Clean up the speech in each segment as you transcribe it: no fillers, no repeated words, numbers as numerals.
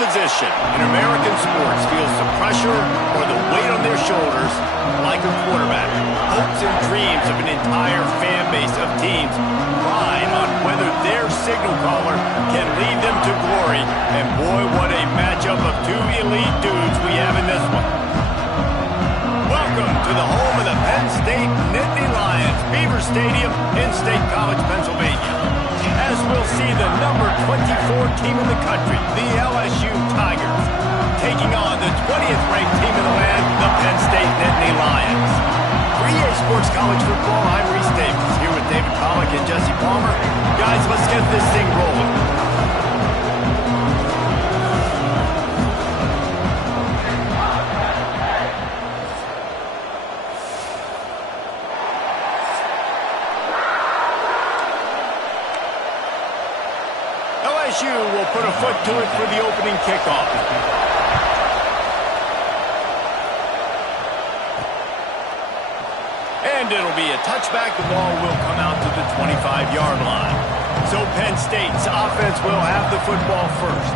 position in American sports feels the pressure or the weight on their shoulders like a quarterback. Hopes and dreams of an entire fan base of teams ride on whether their signal caller can lead them to glory. And boy, what a matchup of two elite dudes we have in this one. Welcome to the home of the Penn State Nittany Lions, Beaver Stadium in State College, Pennsylvania. As we'll see the number 24 team in the country, the LSU Tigers, taking on the 20th ranked team in the land, the Penn State Nittany Lions. For EA Sports College Football, I'm Reese Davis, here with David Pollack and Jesse Palmer. Guys, let's get this thing rolling. LSU will put a foot to it for the opening kickoff. And it'll be a touchback. The ball will come out to the 25-yard line. So Penn State's offense will have the football first.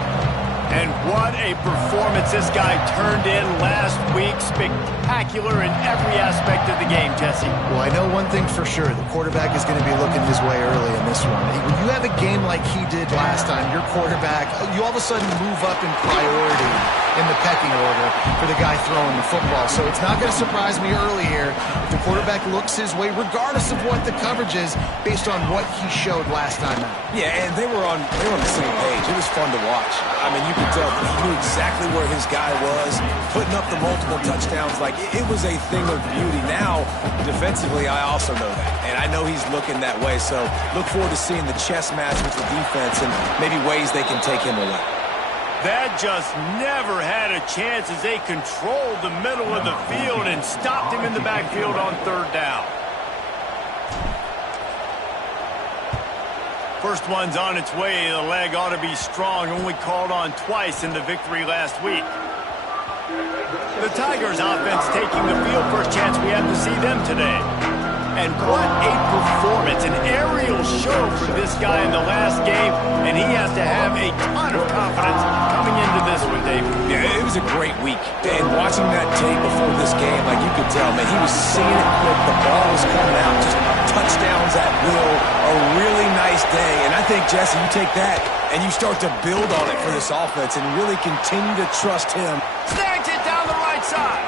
And what a performance this guy turned in last week. Spectacular in every aspect of the game, Jesse. Well, I know one thing for sure. The quarterback is going to be looking his way early in this one. When you have a game like he did last time, your quarterback, you all of a sudden move up in priority in the pecking order for the guy throwing the football. So it's not going to surprise me early here if the quarterback looks his way, regardless of what the coverage is, based on what he showed last time out. Yeah, and they were on the same page. It was fun to watch. I mean, you could tell he knew exactly where his guy was, putting up the multiple touchdowns. Like, it was a thing of beauty. Now, defensively, I also know that. And I know he's looking that way. So look forward to seeing the chess match with the defense and maybe ways they can take him away. That just never had a chance as they controlled the middle of the field and stopped him in the backfield on third down. First one's on its way. The leg ought to be strong. Only called on twice in the victory last week. The Tigers offense taking the field. First chance we have to see them today. And what a performance, an aerial show for this guy in the last game, and he has to have a ton of confidence coming into this one, Dave. Yeah, it was a great week. And watching that tape before this game, like you could tell, man, he was seeing it quick. The ball was coming out, just touchdowns at will. A really nice day. And I think, Jesse, you take that and you start to build on it for this offense and really continue to trust him. Snags it down the right side.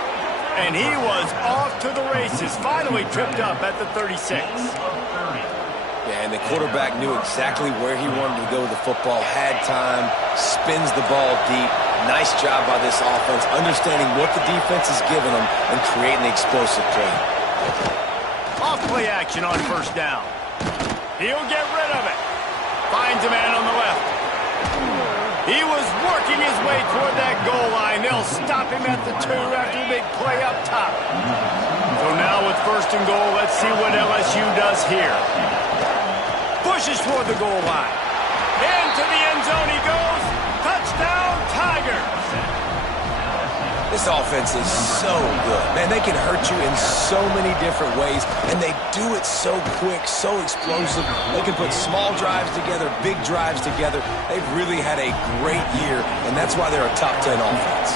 And he was off to the races, finally tripped up at the 36. Yeah, and the quarterback knew exactly where he wanted to go with the football, had time, spins the ball deep. Nice job by this offense, understanding what the defense is giving them and creating the explosive play. Off play action on first down. He'll get rid of it. Finds a man on the left. He was working his way toward that goal line. They'll stop him at the 2 after a big play up top. So now with first and goal, let's see what LSU does here. Pushes toward the goal line. Into the end zone he goes. Touchdown, Tigers. This offense is so good. Man, they can hurt you in so many different ways, and they do it so quick, so explosive. They can put small drives together, big drives together. They've really had a great year, and that's why they're a top 10 offense.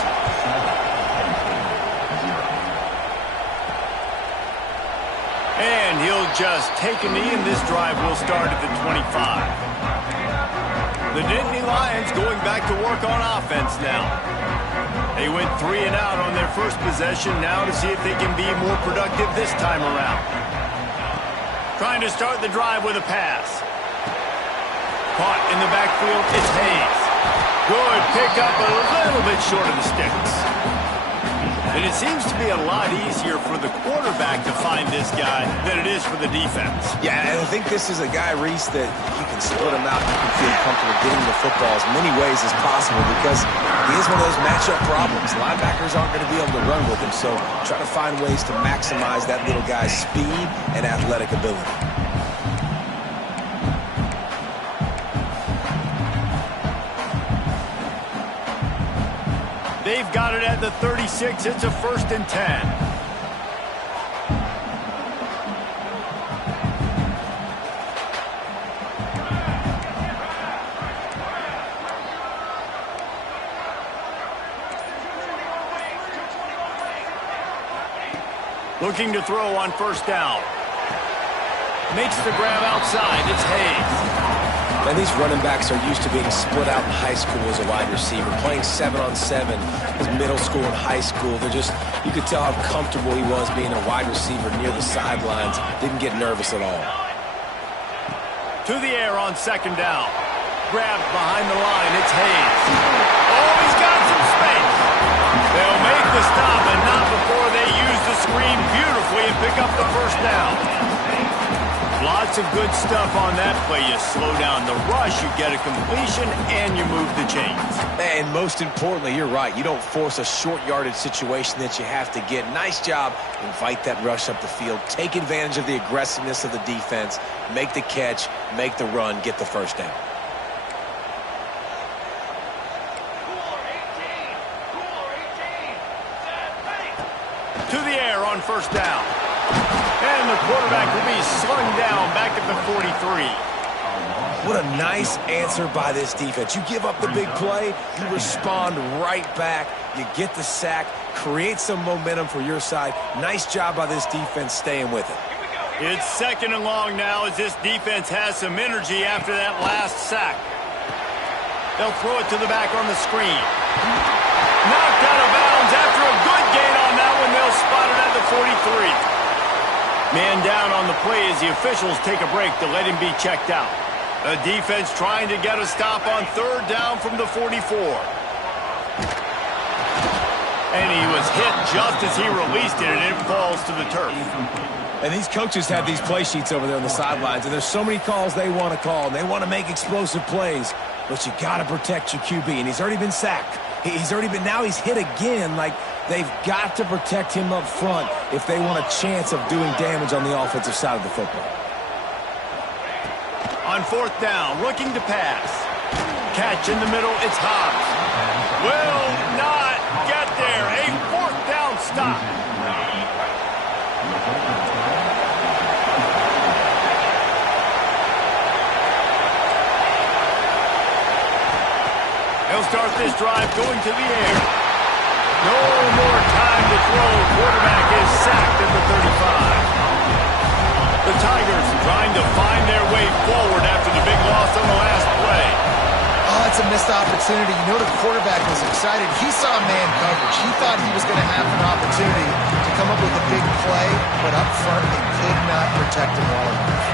And he'll just take a knee, and this drive will start at the 25. The Nittany Lions going back to work on offense now. They went 3 and out on their first possession, now to see if they can be more productive this time around. Trying to start the drive with a pass. Caught in the backfield, it's Hayes. Good pickup, but a little bit short of the sticks. And it seems to be a lot easier for the quarterback to find this guy than it is for the defense. Yeah, and I think this is a guy, Reese, that you can split him out. You can feel comfortable getting the football as many ways as possible because he is one of those matchup problems. Linebackers aren't going to be able to run with him, so try to find ways to maximize that little guy's speed and athletic ability. They've got it at the 36. It's a 1st and 10. Looking to throw on first down. Makes the grab outside. It's Hayes. And these running backs are used to being split out in high school as a wide receiver, playing 7-on-7 as middle school and high school. You could tell how comfortable he was being a wide receiver near the sidelines. Didn't get nervous at all. To the air on second down. Grabbed behind the line. It's Hayes. Oh, he's got some space. They'll make the stop, and not before they use the screen beautifully and pick up the first down. Lots of good stuff on that play. You slow down the rush, you get a completion, and you move the chains. And most importantly, you're right. You don't force a short yardage situation that you have to get. Nice job. Invite that rush up the field. Take advantage of the aggressiveness of the defense. Make the catch, make the run, get the first down. To the air on first down. And the quarterback will be slung down back at the 43. What a nice answer by this defense. You give up the big play, you respond right back. You get the sack, create some momentum for your side. Nice job by this defense staying with it. It's second and long now as this defense has some energy after that last sack. They'll throw it to the back on the screen. Knocked out of bounds after a good gain on that one. They'll spot it at the 43. Man down on the play as the officials take a break to let him be checked out. The defense trying to get a stop on third down from the 44. And he was hit just as he released it, and it falls to the turf. And these coaches have these play sheets over there on the sidelines, and there's so many calls they want to call, and they want to make explosive plays. But you got to protect your QB, and he's already been sacked. Now he's hit again. Like, they've got to protect him up front if they want a chance of doing damage on the offensive side of the football. On fourth down, looking to pass. Catch in the middle, it's Hobbs. Will not get there. A fourth down stop. They'll start this drive going to the air. No more time to throw. Quarterback is sacked at the 35. The Tigers trying to find their way forward after the big loss on the last play. Oh, it's a missed opportunity. You know the quarterback was excited. He saw man coverage. He thought he was going to have an opportunity to come up with a big play, but up front they could not protect him well enough.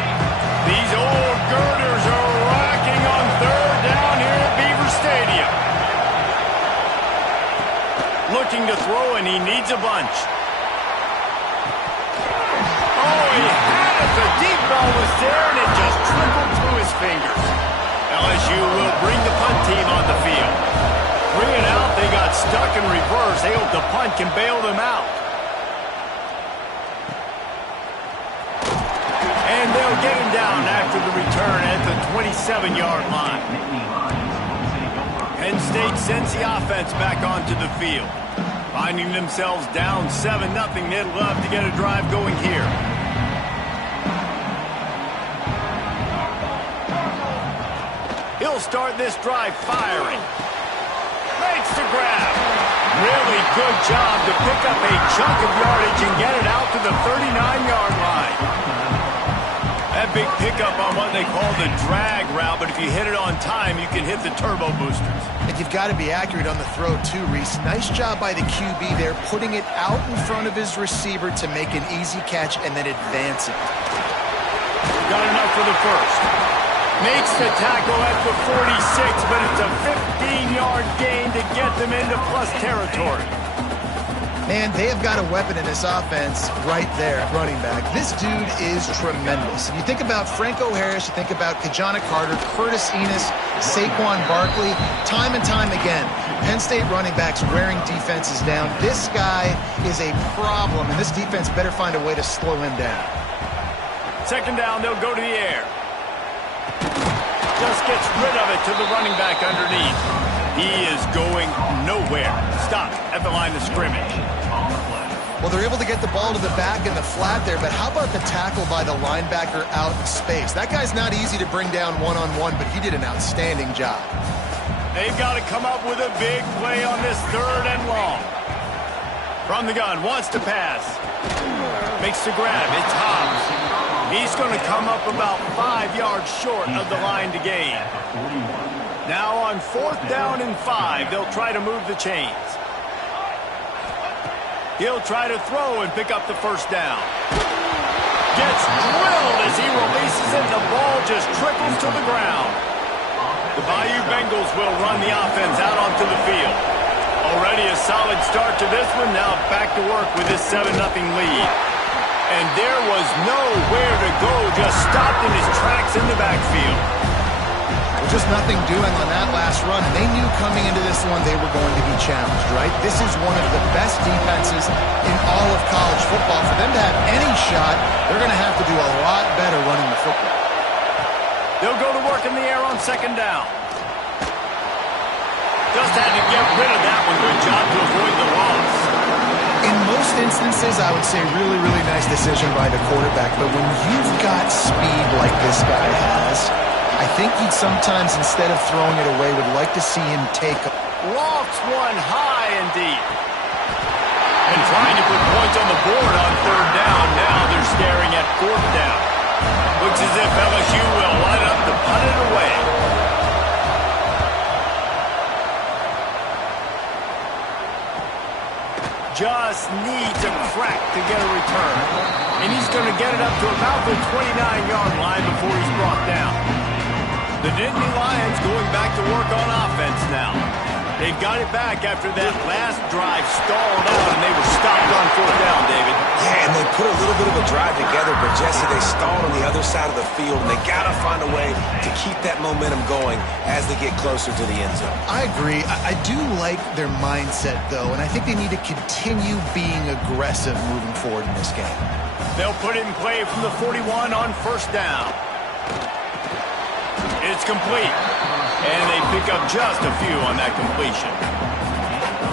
These old girders are rocking on third down here at Beaver Stadium. Looking to throw, and he needs a bunch. Oh, he had it. The deep ball was there, and it just trickled through his fingers. LSU will bring the punt team on the field. 3 and out, they got stuck in reverse. They hope the punt can bail them out. And they'll get him down after the return at the 27-yard line. Penn State sends the offense back onto the field. Finding themselves down 7-0, they'd love to get a drive going here. He'll start this drive firing. Makes the grab. Really good job to pick up a chunk of yardage and get it out to the 39-yard line. That big pickup on what they call the drag route, but if you hit it on time, you can hit the turbo boosters. And you've got to be accurate on the throw too, Reese. Nice job by the QB there, putting it out in front of his receiver to make an easy catch and then advance it. Got enough for the first. Makes the tackle at the 46, but it's a 15-yard gain to get them into plus territory. Man, they have got a weapon in this offense right there at running back. This dude is tremendous. If you think about Franco Harris, you think about Kajana Carter, Curtis Enos, Saquon Barkley, time and time again, Penn State running backs wearing defenses down. This guy is a problem, and this defense better find a way to slow him down. Second down, they'll go to the air. Just gets rid of it to the running back underneath. He is going nowhere. Stop at the line of scrimmage. Well, they're able to get the ball to the back in the flat there, but how about the tackle by the linebacker out in space? That guy's not easy to bring down one-on-one, but he did an outstanding job. They've got to come up with a big play on this third and long. From the gun, wants to pass. Makes the grab. It's Hobbs. He's going to come up about 5 yards short of the line to gain. Now on 4th down and 5, they'll try to move the chains. He'll try to throw and pick up the first down. Gets drilled as he releases it. The ball just trickles to the ground. The Bayou Bengals will run the offense out onto the field. Already a solid start to this one. Now back to work with this 7-0 lead. And there was nowhere to go. Just stopped in his tracks in the backfield. Just nothing doing on that last run. And they knew coming into this one they were going to be challenged, right? This is one of the best defenses in all of college football. For them to have any shot, they're going to have to do a lot better running the football. They'll go to work in the air on 2nd down. Just had to get rid of that one. Good job to avoid the loss. In most instances, I would say really, really nice decision by the quarterback. But when you've got speed like this guy has, I think he'd sometimes, instead of throwing it away, would like to see him take a... Lofts one high and deep. And trying to put points on the board on 3rd down. Now they're staring at 4th down. Looks as if LSU will line up to punt it away. Just needs a crack to get a return. And he's going to get it up to about the 29-yard line before he's brought down. The Nittany Lions going back to work on offense now. They've got it back after that last drive stalled out, and they were stopped on 4th down, David. Yeah, and they put a little bit of a drive together, but Jesse, they stalled on the other side of the field, and they got to find a way to keep that momentum going as they get closer to the end zone. I agree. I do like their mindset, though, and I think they need to continue being aggressive moving forward in this game. They'll put it in play from the 41 on 1st down. It's complete. And they pick up just a few on that completion.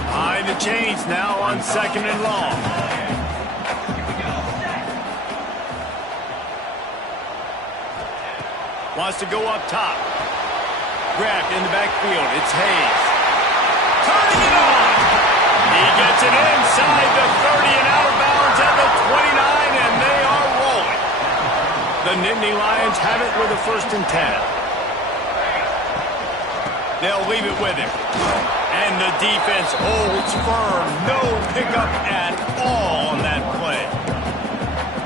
Behind the chains now on 2nd and long. Wants to go up top. Grabbed in the backfield. It's Hayes. Turning it on. He gets it inside the 30 and out of bounds at the 29, and they are rolling. The Nittany Lions have it with a 1st and 10. They'll leave it with him. And the defense holds firm. No pickup at all on that play.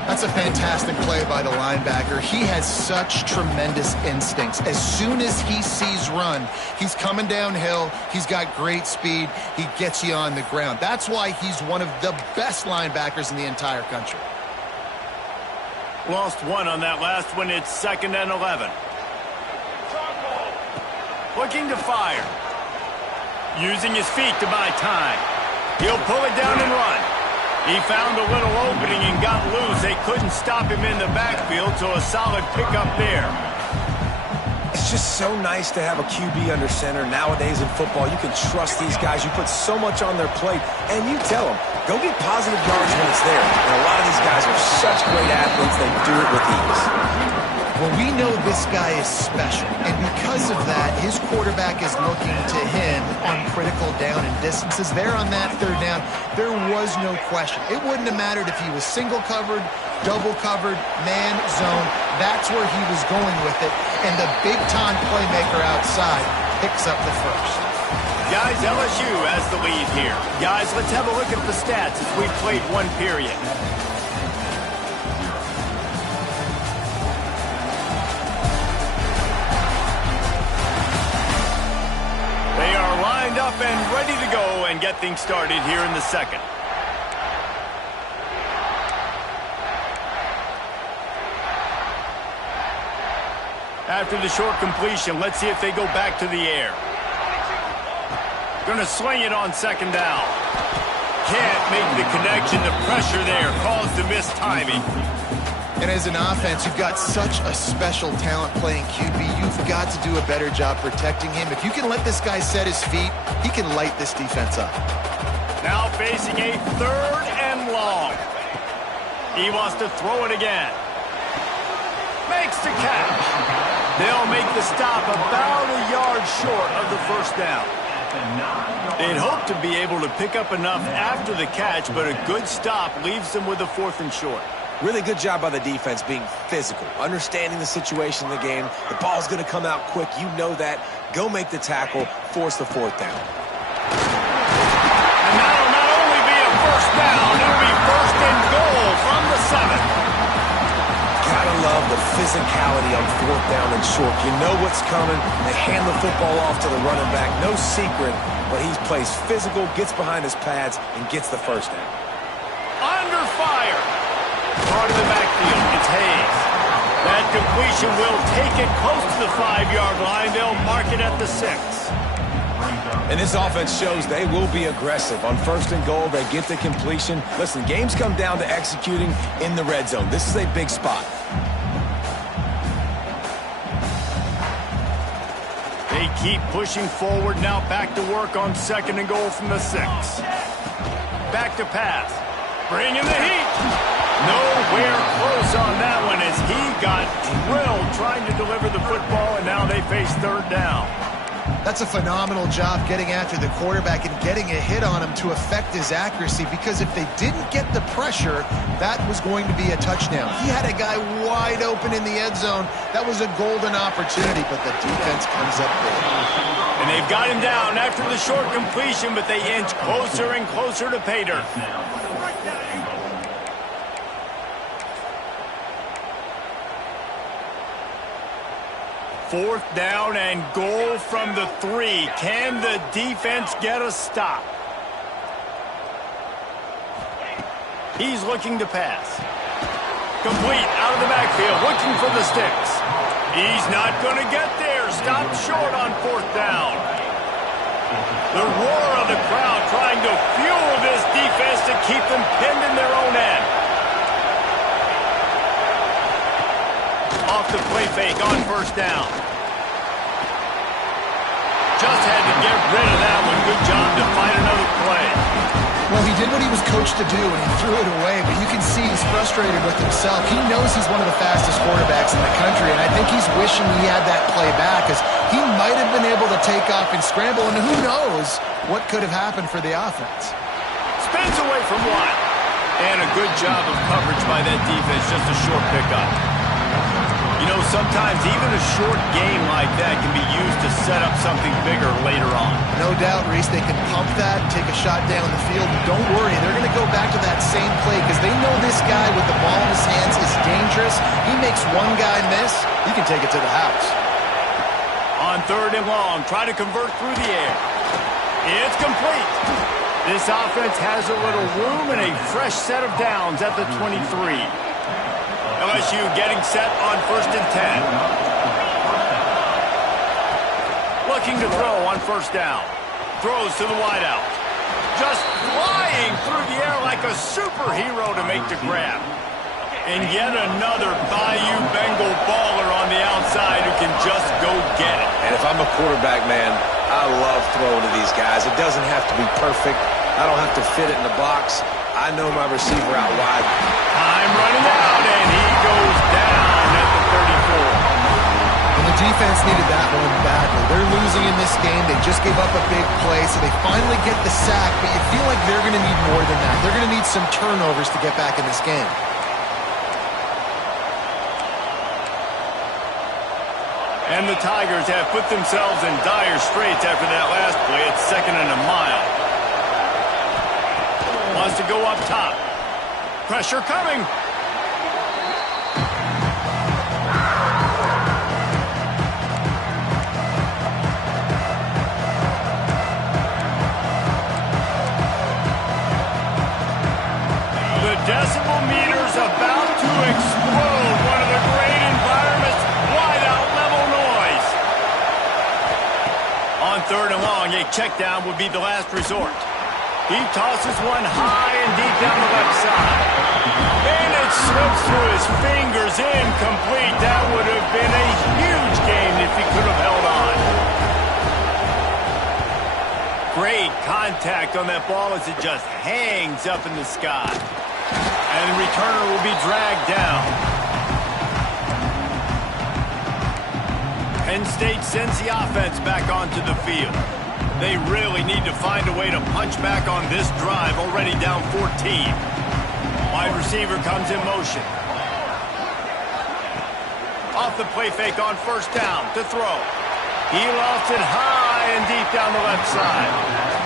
That's a fantastic play by the linebacker. He has such tremendous instincts. As soon as he sees run, he's coming downhill. He's got great speed. He gets you on the ground. That's why he's one of the best linebackers in the entire country. Lost one on that last one. It's 2nd and 11. Looking to fire. Using his feet to buy time. He'll pull it down and run. He found a little opening and got loose. They couldn't stop him in the backfield, so a solid pickup there. It's just so nice to have a QB under center. Nowadays in football, you can trust these guys. You put so much on their plate, and you tell them, go get positive yards when it's there. And a lot of these guys are such great athletes, they do it with ease. Well, we know this guy is special, and because of that, his quarterback is looking to him on critical down and distances. There on that 3rd down, there was no question. It wouldn't have mattered if he was single covered, double covered, man, zone. That's where he was going with it, and the big-time playmaker outside picks up the 1st. Guys, LSU has the lead here. Guys, let's have a look at the stats as we've played 1 period. Up and ready to go and get things started here in the 2nd. After the short completion, let's see if they go back to the air. Gonna swing it on 2nd down. Can't make the connection. The pressure there caused the missed timing. And as an offense, you've got such a special talent playing QB. You've got to do a better job protecting him. If you can let this guy set his feet, he can light this defense up. Now facing a 3rd and long. He wants to throw it again. Makes the catch. They'll make the stop about a yard short of the 1st down. They'd hope to be able to pick up enough after the catch, but a good stop leaves them with a 4th and short. Really good job by the defense being physical, understanding the situation in the game. The ball's going to come out quick. You know that. Go make the tackle, force the 4th down. And that'll not only be a 1st down, it'll be 1st and goal from the 7. Gotta love the physicality on 4th down and short. You know what's coming. They hand the football off to the running back. No secret, but he plays physical, gets behind his pads, and gets the 1st down. Under fire. Part of the backfield, it's Hayes. That completion will take it close to the 5-yard line. They'll mark it at the 6. And this offense shows they will be aggressive. On 1st and goal, they get the completion. Listen, games come down to executing in the red zone. This is a big spot. They keep pushing forward now, back to work on 2nd and goal from the 6. Back to pass. Bringing the heat. Nowhere close on that one as he got drilled trying to deliver the football, and now they face 3rd down. That's a phenomenal job getting after the quarterback and getting a hit on him to affect his accuracy, because if they didn't get the pressure, that was going to be a touchdown. He had a guy wide open in the end zone. That was a golden opportunity, but the defense comes up big. And they've got him down after the short completion, but they inch closer and closer to pay dirt. 4th down and goal from the 3. Can the defense get a stop? He's looking to pass. Complete out of the backfield, looking for the sticks. He's not going to get there. Stopped short on 4th down. The roar of the crowd trying to fuel this defense to keep them pinned in their own end. Off the play fake on 1st down. Just had to get rid of that one. Good job to find another play. Well, he did what he was coached to do, and he threw it away, but you can see he's frustrated with himself. He knows he's one of the fastest quarterbacks in the country, and I think he's wishing he had that play back, because he might have been able to take off and scramble, and who knows what could have happened for the offense. Spins away from one. And a good job of coverage by that defense, just a short pickup. You know, sometimes even a short game like that can be used to set up something bigger later on. No doubt, Reese, they can pump that and take a shot down the field. And don't worry, they're going to go back to that same play because they know this guy with the ball in his hands is dangerous. He makes one guy miss, he can take it to the house. On 3rd and long, try to convert through the air. It's complete. This offense has a little room and a fresh set of downs at the 23. LSU getting set on 1st and 10. Looking to throw on 1st down. Throws to the wideout. Just flying through the air like a superhero to make the grab. And yet another Bayou Bengal baller on the outside who can just go get it. And if I'm a quarterback, man, I love throwing to these guys. It doesn't have to be perfect. I don't have to fit it in the box. I know my receiver out wide. Time running out, and he goes down at the 34. And the defense needed that one badly. They're losing in this game. They just gave up a big play, so they finally get the sack, but you feel like they're going to need more than that. They're going to need some turnovers to get back in this game. And the Tigers have put themselves in dire straits after that last play. It's 2nd and a mile. Wants to go up top. Pressure coming. The decibel meter's about to explode. One of the great environments. Wide out level noise. On 3rd and long, a check down would be the last resort. He tosses one high and deep down the left side. And it slips through his fingers, incomplete. That would have been a huge gain if he could have held on. Great contact on that ball as it just hangs up in the sky. And the returner will be dragged down. Penn State sends the offense back onto the field. They really need to find a way to punch back on this drive, already down 14. Wide receiver comes in motion. Off the play fake on first down to throw. He lost it high and deep down the left side.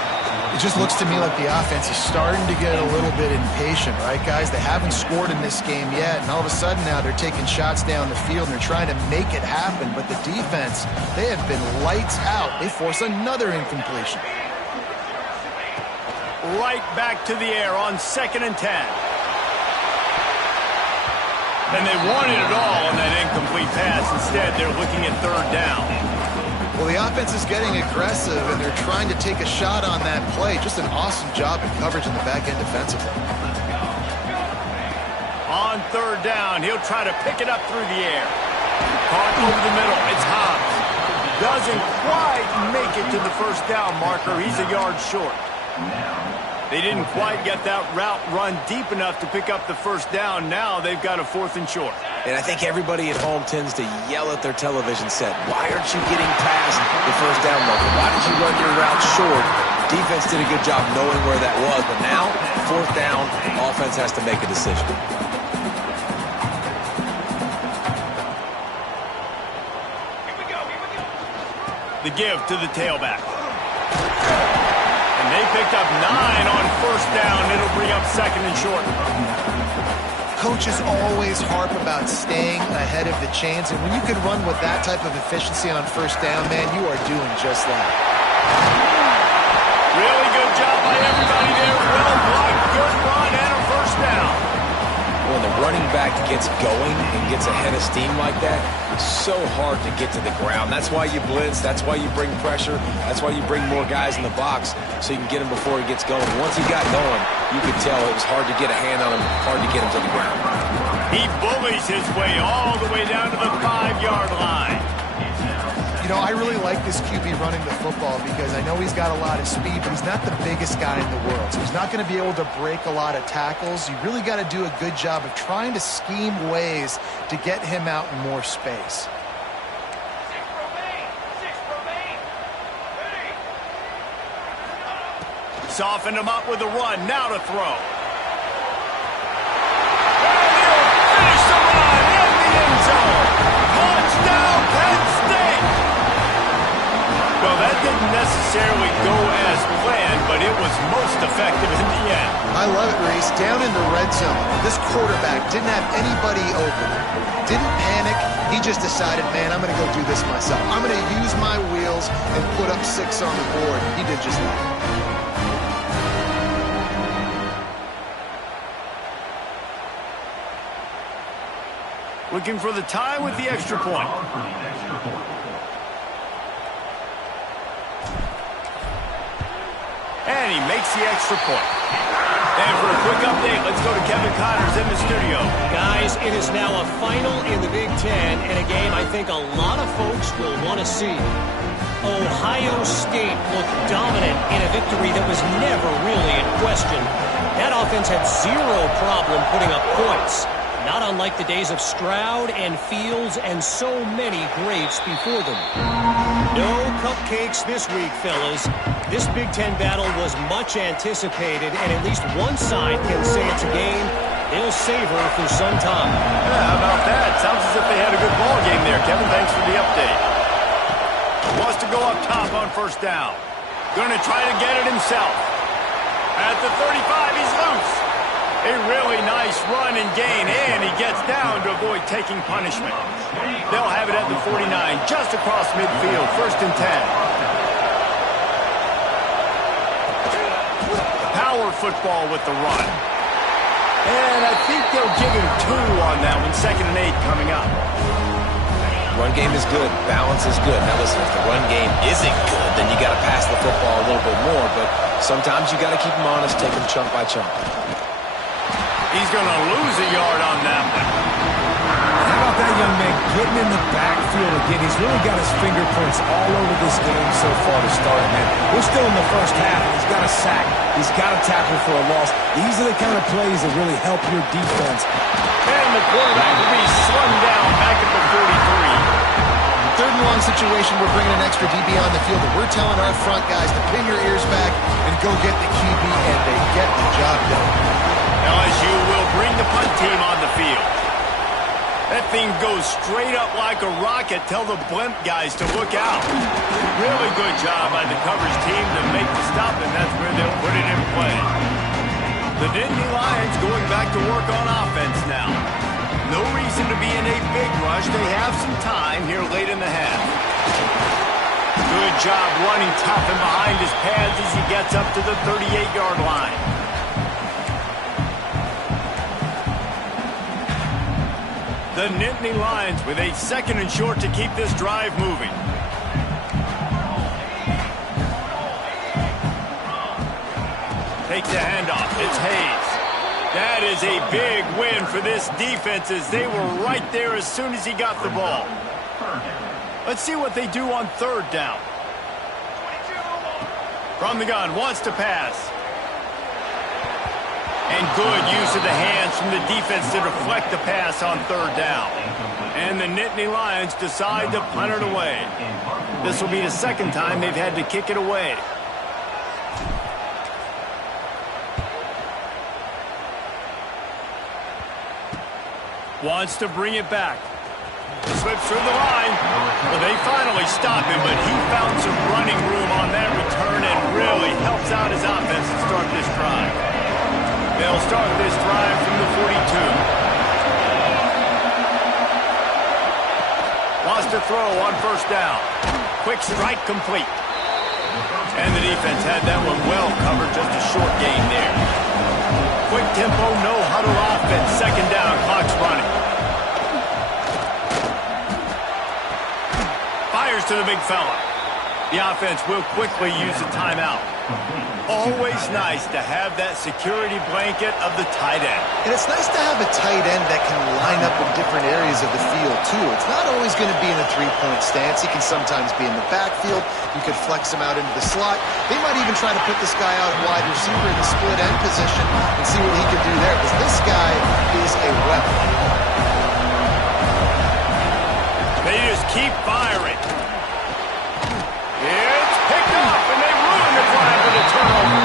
It just looks to me like the offense is starting to get a little bit impatient, right, guys? They haven't scored in this game yet, and all of a sudden now they're taking shots down the field and they're trying to make it happen. But the defense, they have been lights out. They force another incompletion. Right back to the air on 2nd and 10. And they wanted it all on that incomplete pass. Instead, they're looking at 3rd down. Well, the offense is getting aggressive, and they're trying to take a shot on that play. Just an awesome job in coverage in the back end defensively. On 3rd down, he'll try to pick it up through the air. Caught over the middle. It's Hobbs. Doesn't quite make it to the 1st down marker. He's a yard short. They didn't quite get that route run deep enough to pick up the 1st down. Now they've got a 4th and short. And I think everybody at home tends to yell at their television set. Why aren't you getting past the 1st down marker? Why did you run your route short? Defense did a good job knowing where that was. But now, 4th down, offense has to make a decision. The give to the tailback. And they picked up 9 on 1st down. It'll bring up 2nd and short. Coaches always harp about staying ahead of the chains, and when you can run with that type of efficiency on 1st down, man, you are doing just that. Really good job by everybody there. Well blocked, good run, and a 1st down. When the running back gets going and gets ahead of steam like that, it's so hard to get to the ground. That's why you blitz. That's why you bring pressure. That's why you bring more guys in the box so you can get him before he gets going. Once he got going, you could tell it was hard to get a hand on him, hard to get him to the ground. He bullies his way all the way down to the 5-yard line. You know, I really like this QB running the football because I know he's got a lot of speed, but he's not the biggest guy in the world. So he's not going to be able to break a lot of tackles. You really got to do a good job of trying to scheme ways to get him out in more space. Softened him up with a run. Now to throw. Finish the run in the end zone. Touchdown, Penn State. Well, that didn't necessarily go as planned, but it was most effective in the end. I love it, Reese. Down in the red zone, this quarterback didn't have anybody open. Didn't panic. He just decided, man, I'm going to go do this myself. I'm going to use my wheels and put up 6 on the board. He did just that. Looking for the tie with the extra point. And he makes the extra point. And for a quick update, let's go to Kevin Connors in the studio. Guys, it is now a final in the Big Ten, and a game I think a lot of folks will want to see. Ohio State looked dominant in a victory that was never really in question. That offense had zero problem putting up points. Not unlike the days of Stroud and Fields and so many greats before them. No cupcakes this week, fellas. This Big Ten battle was much anticipated, and at least one side can say it's a game they'll savor for some time. Yeah, how about that? Sounds as if they had a good ball game there. Kevin, thanks for the update. Wants to go up top on 1st down. Going to try to get it himself. At the 35, he's loose. A really nice run and gain, and he gets down to avoid taking punishment. They'll have it at the 49, just across midfield, 1st and 10. Power football with the run. And I think they'll give him 2 on that one, 2nd and 8 coming up. Run game is good. Balance is good. Now listen, if the run game isn't good, then you got to pass the football a little bit more, but sometimes you got to keep them honest, take them chunk by chunk. He's going to lose a yard on that one. How about that young man getting in the backfield again? He's really got his fingerprints all over this game so far to start, man. We're still in the first half. He's got a sack. He's got a tackle for a loss. These are the kind of plays that really help your defense. And the quarterback will be slung down back at the 43. third and long situation, we're bringing an extra DB on the field, and we're telling our front guys to pin your ears back and go get the QB, and they get the job done. LSU will bring the punt team on the field. That thing goes straight up like a rocket. Tell the blimp guys to look out. Really good job by the coverage team to make the stop, and that's where they'll put it in play. The Nittany Lions going back to work on offense now. No reason to be in a big rush. They have some time here late in the half. Good job running tough and behind his pads as he gets up to the 38-yard line. The Nittany Lions with a 2nd and short to keep this drive moving. Takes the handoff. It's Hayes. That is a big win for this defense as they were right there as soon as he got the ball. Let's see what they do on 3rd down. From the gun, wants to pass. And good use of the hands from the defense to deflect the pass on 3rd down. And the Nittany Lions decide to punt it away. This will be the 2nd time they've had to kick it away. Wants to bring it back. Slips through the line. Well, they finally stop him, but he found some running room on that return and really helps out his offense to start this drive. They'll start this drive from the 42. Wants to throw on 1st down. Quick strike complete. And the defense had that one well covered, just a short gain there. Quick tempo, no huddle offense. 2nd down, clock's running. Fires to the big fella. The offense will quickly use a timeout. Always nice to have that security blanket of the tight end. And it's nice to have a tight end that can line up in different areas of the field, too. It's not always going to be in a three-point stance. He can sometimes be in the backfield. You could flex him out into the slot. They might even try to put this guy out wide receiver in the split end position and see what he can do there, because this guy is a weapon. They just keep firing. It's picked up, and they ruin the drive with a turnover.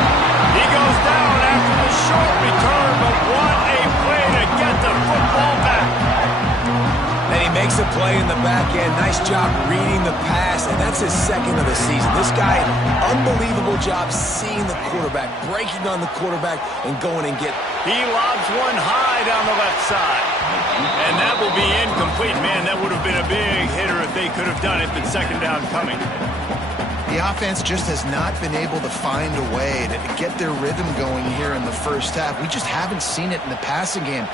He goes down after the short return, but what a play to get the football back. And he makes a play in the back end. Nice job reading the pass, and that's his 2nd of the season. This guy, unbelievable job seeing the quarterback, breaking on the quarterback, and going and getting. He lobs one high down the left side. And that will be incomplete. Man, that would have been a big hitter if they could have done it, but 2nd down coming. The offense just has not been able to find a way to get their rhythm going here in the 1st half. We just haven't seen it in the passing game.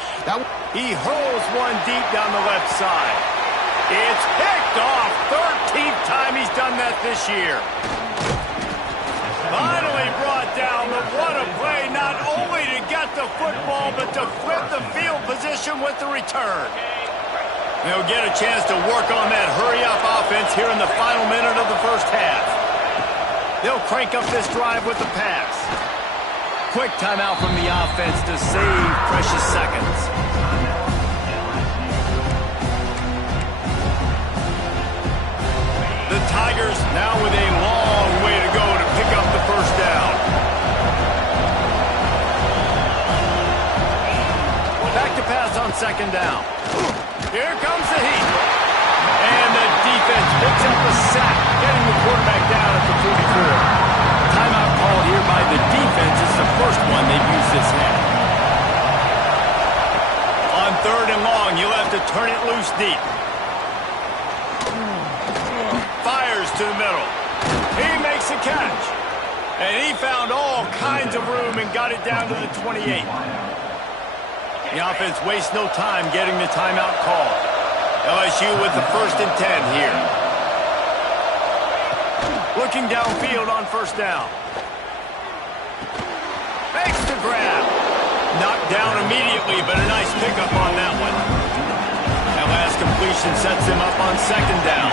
He hurls one deep down the left side. It's picked off. 13th time he's done that this year. Finally brought down, but what a play, not only to get the football, but to flip the field position with the return. They'll get a chance to work on that hurry-up offense here in the final minute of the 1st half. They'll crank up this drive with the pass. Quick timeout from the offense to save precious seconds. The Tigers now with a long way to go to pick up the 1st down. Back to pass on 2nd down. Here comes the heat. And the defense picks up a sack, getting the quarterback down at the 44. Timeout called here by the defense. It's the 1st one they've used this half. On 3rd and long, you'll have to turn it loose deep. Fires to the middle. He makes a catch. And he found all kinds of room and got it down to the 28. The offense wastes no time getting the timeout called. LSU with the 1st and 10 here. Looking downfield on 1st down. Makes the grab. Knocked down immediately, but a nice pickup on that one. That last completion sets him up on 2nd down.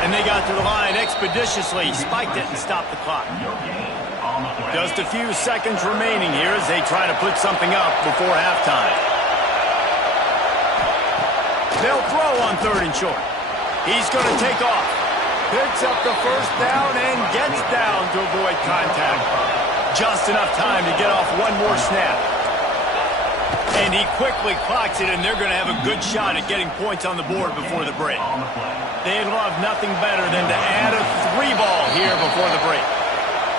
And they got to the line expeditiously, spiked it and stopped the clock. Just a few seconds remaining here as they try to put something up before halftime. They'll throw on 3rd and short. He's going to take off. Picks up the first down and gets down to avoid contact. Just enough time to get off one more snap. And he quickly clocks it, and they're going to have a good shot at getting points on the board before the break. They'd love nothing better than to add a 3-ball here before the break.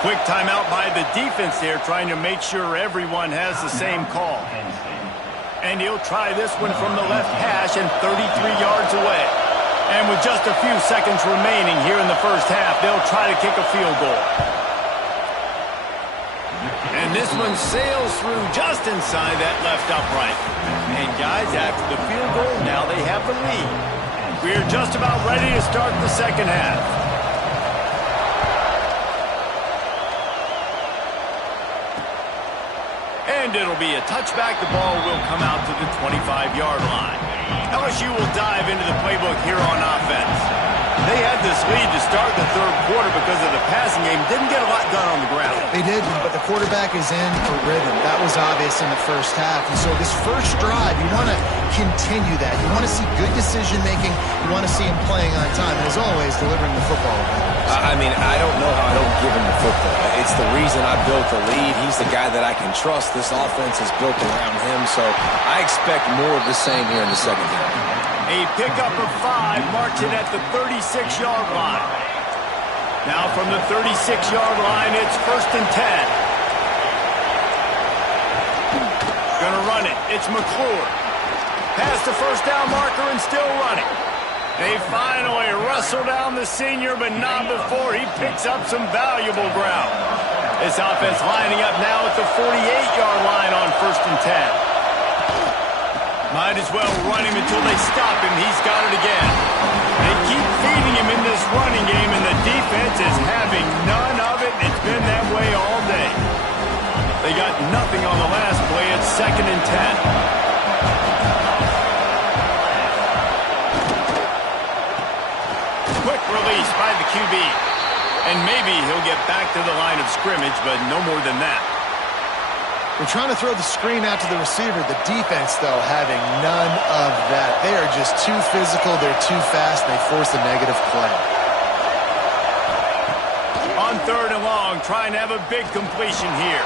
Quick timeout by the defense there, trying to make sure everyone has the same call. And he'll try this one from the left hash and 33 yards away. And with just a few seconds remaining here in the first half, they'll try to kick a field goal. And this one sails through just inside that left upright. And guys, after the field goal, now they have the lead. We're just about ready to start the second half. And it'll be a touchback. The ball will come out to the 25-yard line. LSU will dive into the playbook here on offense. They had this lead to start the third quarter because of the passing game. Didn't get a lot done on the ground. They did, but the quarterback is in a rhythm. That was obvious in the first half. And so this first drive, you want to continue that. You want to see good decision-making. You want to see him playing on time. And as always, delivering the football. I mean, I don't know how I don't give him the football. It's the reason I built the lead. He's the guy that I can trust. This offense is built around him, so I expect more of the same here in the second half. A pickup of 5, marching at the 36-yard line. Now from the 36-yard line, it's 1st and 10. Gonna run it. It's McClure. Past the first down marker and still running. They finally wrestle down the senior, but not before he picks up some valuable ground. This offense lining up now at the 48-yard line on 1st and 10. Might as well run him until they stop him. He's got it again. They keep feeding him in this running game, and the defense is having none of it. It's been that way all day. They got nothing on the last play. It's 2nd and 10. Quick release by the QB. And maybe he'll get back to the line of scrimmage, but no more than that. They're trying to throw the screen out to the receiver. The defense, though, having none of that. They are just too physical. They're too fast. They force a negative play. On 3rd and long, trying to have a big completion here.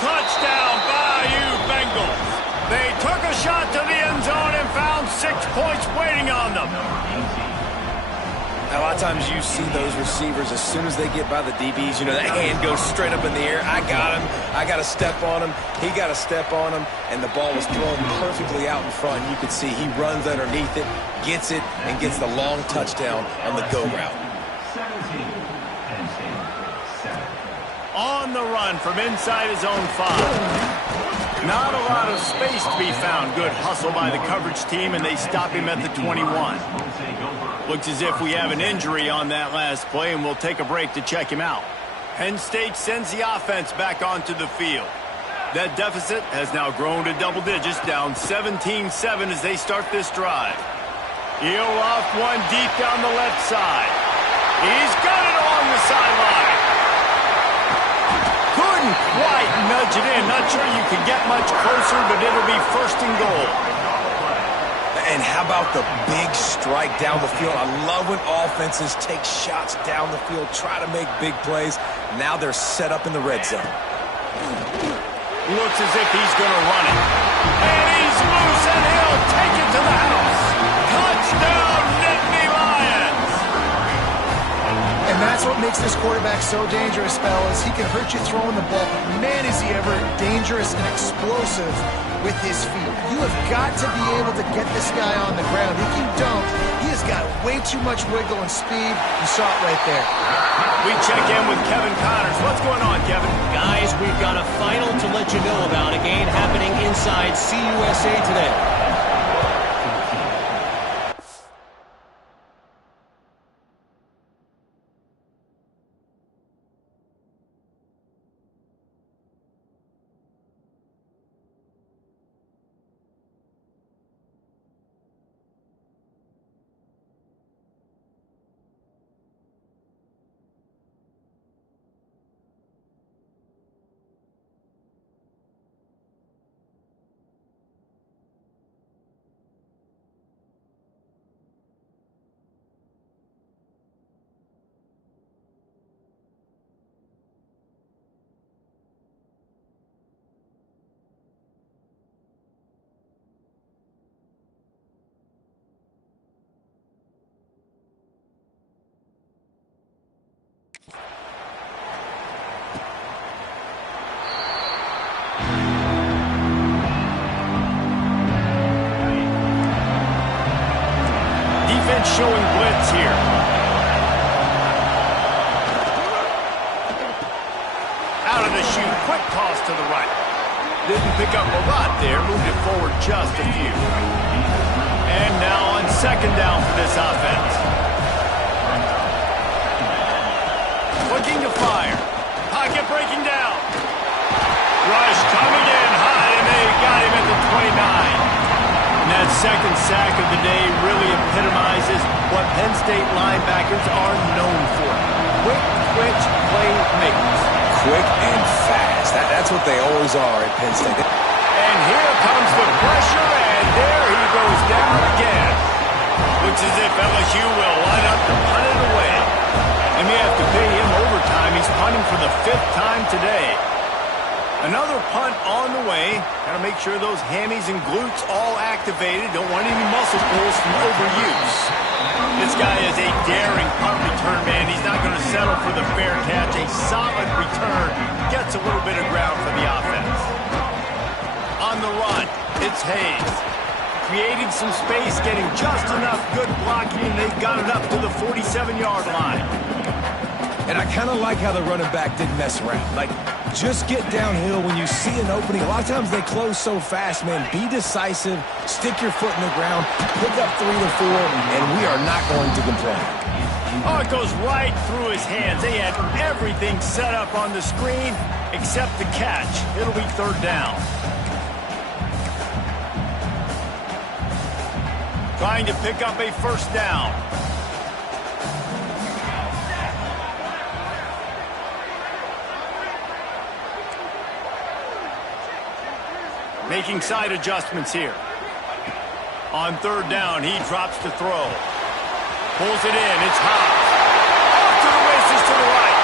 Touchdown, Bayou Bengals. They took a shot to the end zone and found 6 points waiting on them. A lot of times you see those receivers, as soon as they get by the DBs, you know, that hand goes straight up in the air. I got him. I got to step on him. He got to step on him. And the ball was thrown perfectly out in front. You could see he runs underneath it, gets it, and gets the long touchdown on the go route. On the run from inside his own 5. Not a lot of space to be found. Good hustle by the coverage team, and they stop him at the 21. Looks as if we have an injury on that last play, and we'll take a break to check him out. Penn State sends the offense back onto the field. That deficit has now grown to double digits, down 17-7 as they start this drive. He'll loft one deep down the left side. He's got it along the sideline. Couldn't quite nudge it in. Not sure you could get much closer, but it'll be 1st and goal. And how about the big strike down the field? I love when offenses take shots down the field, try to make big plays. Now they're set up in the red zone. Looks as if he's going to run it. And he's loose, and he'll take it to the house. Touchdown, Nittany Lions! And that's what makes this quarterback so dangerous, fellas. He can hurt you throwing the ball. Man, is he ever dangerous and explosive with his feet. You have got to be able to get this guy on the ground. If you don't, he has got way too much wiggle and speed. You saw it right there. We check in with Kevin Connors. What's going on, Kevin? Guys, we've got a final to let you know about. A game happening inside CUSA today. showing blitz here. Out of the chute, quick toss to the right. Didn't pick up a lot there, moved it forward just a few. And now on second down for this offense. Looking to fire. Pocket breaking down. Rush coming in high, and they got him at the 29. And that second sack of the day really epitomizes what Penn State linebackers are known for. Quick twitch playmakers. Quick and fast. That's what they always are at Penn State. And here comes the pressure, and there he goes down again. Looks as if LSU will line up to punt it away. They may have to pay him overtime. He's punting for the 5th time today. Another punt on the way. Got to make sure those hammies and glutes all activated. Don't want any muscle pulls from overuse. This guy is a daring punt return man. He's not going to settle for the fair catch. A solid return. Gets a little bit of ground for the offense. On the run, it's Hayes. Creating some space, getting just enough good blocking, and they've got it up to the 47-yard line. And I kind of like how the running back didn't mess around. Like, just get downhill when you see an opening. A lot of times they close so fast, man. Be decisive, stick your foot in the ground, pick up 3 to 4, and we are not going to complain. Oh, it goes right through his hands. They had everything set up on the screen except the catch. It'll be third down. Trying to pick up a first down. Making side adjustments here. On third down, he drops to throw. Pulls it in, it's Hobbs. Off to the races to the right.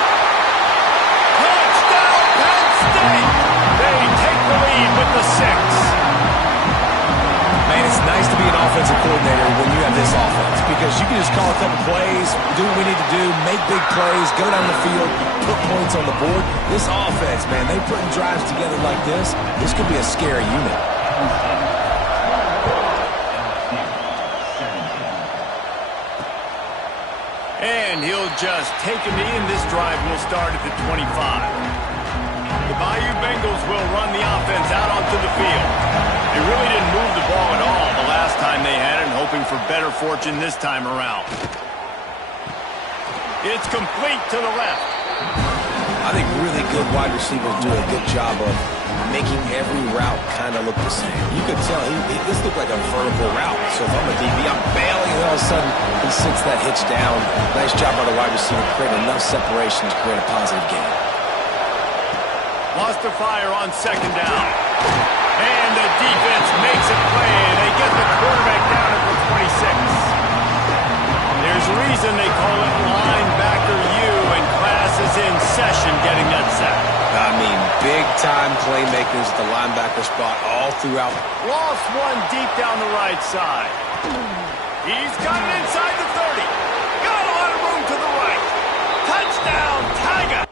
Touchdown, Penn State! They take the lead with the 6. Man, it's nice to be an offensive coordinator when you have this offense because you can just call a couple plays, do what we need to do, make big plays, go down the field, put points on the board. This offense, man, they putting drives together like this. This could be a scary unit. And he'll just take a knee, and this drive will start at the 25. The Bayou Bengals will run the offense out onto the field. They really didn't move the ball at all the last time they had it, hoping for better fortune this time around. It's complete to the left. I think really good wide receivers do a good job of making every route kind of look the same. You could tell this looked like a vertical route. So if I'm a DB, I'm bailing, and all of a sudden he sits that hitch down. Nice job by the wide receiver, creating enough separation to create a positive gain. Lost the fire on second down. And the defense makes a play. They get the quarterback down at the 26. There's a reason they call it linebacker U, and class is in session getting that sack. I mean, big-time playmakers at the linebacker spot all throughout. Lost one deep down the right side. He's got it inside the 30. Got a lot of room to the right. Touchdown, Tiger!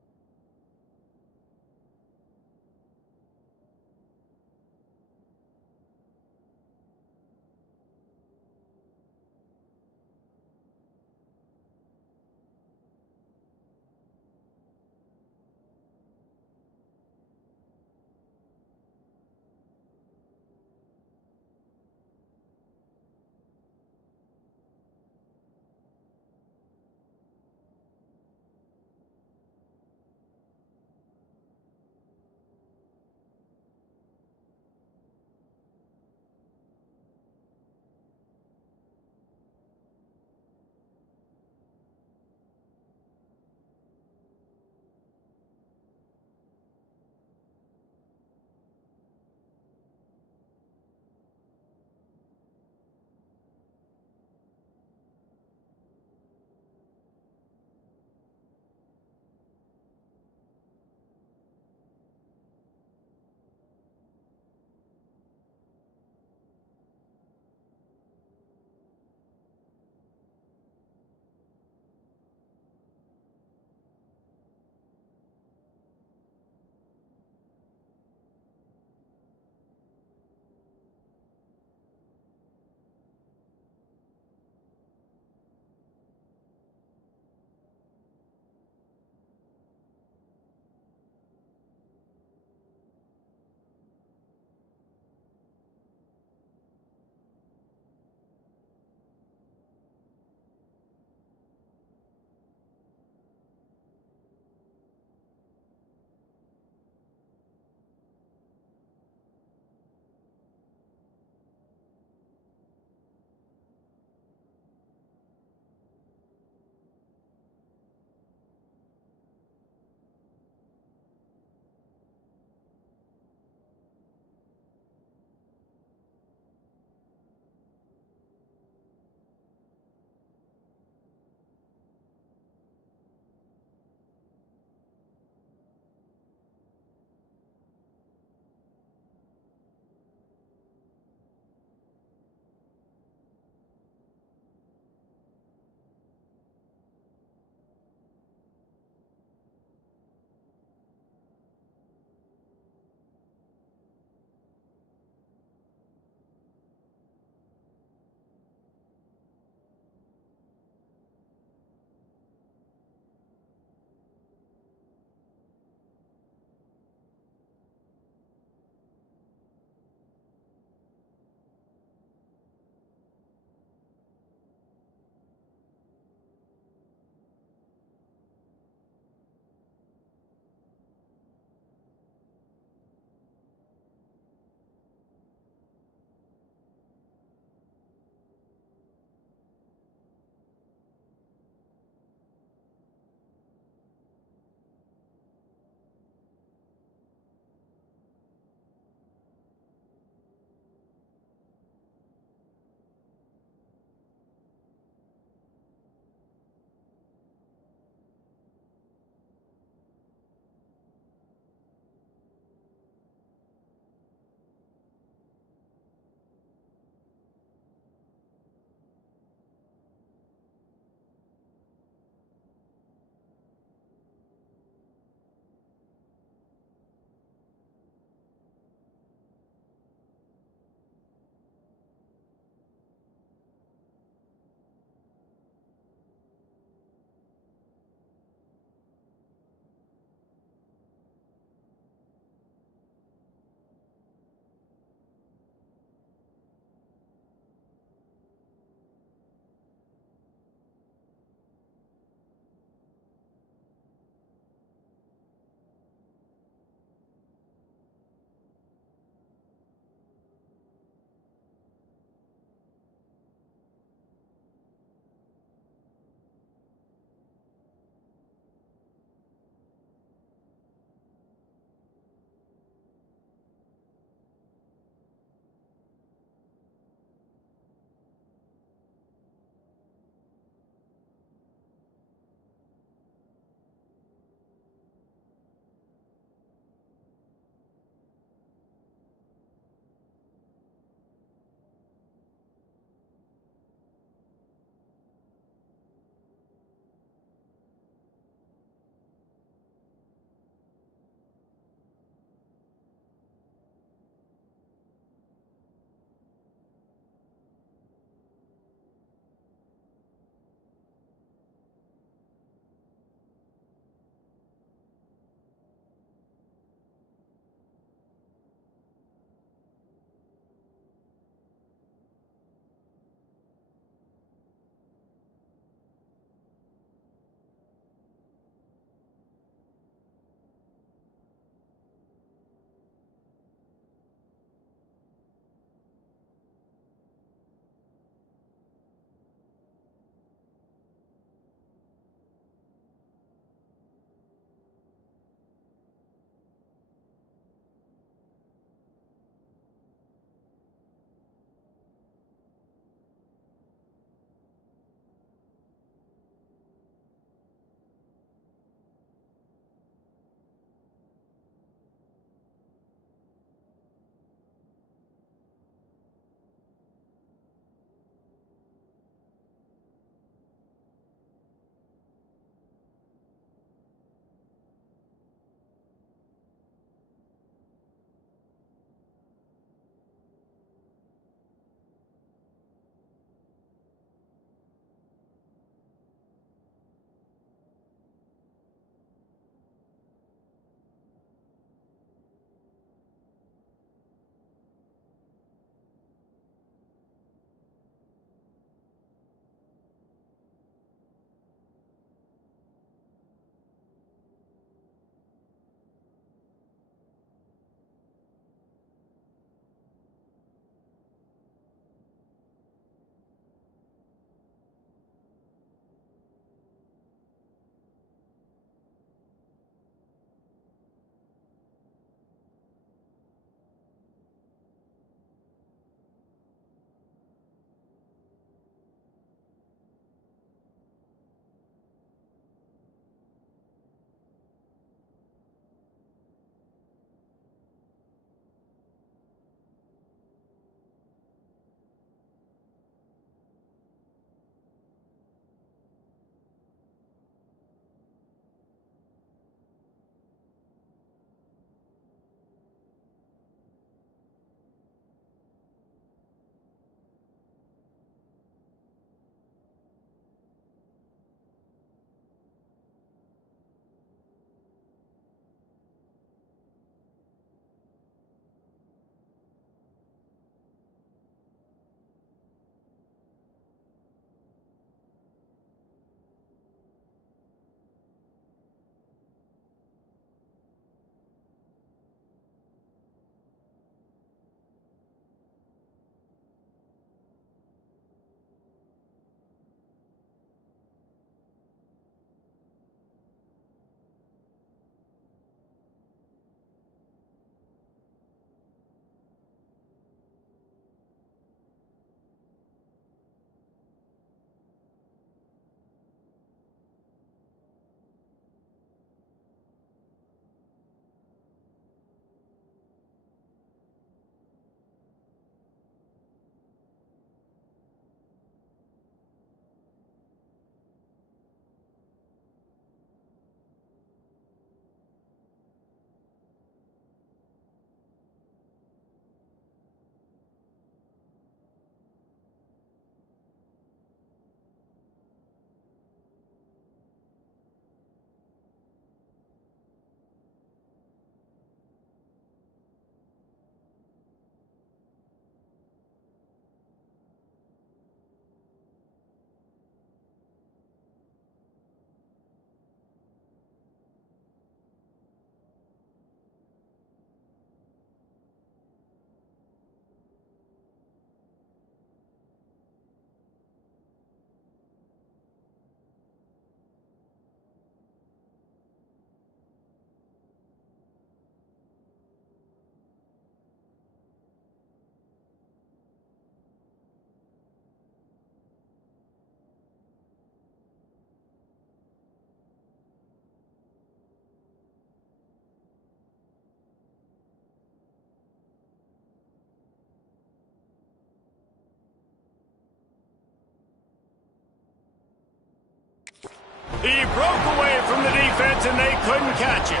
He broke away from the defense, and they couldn't catch him.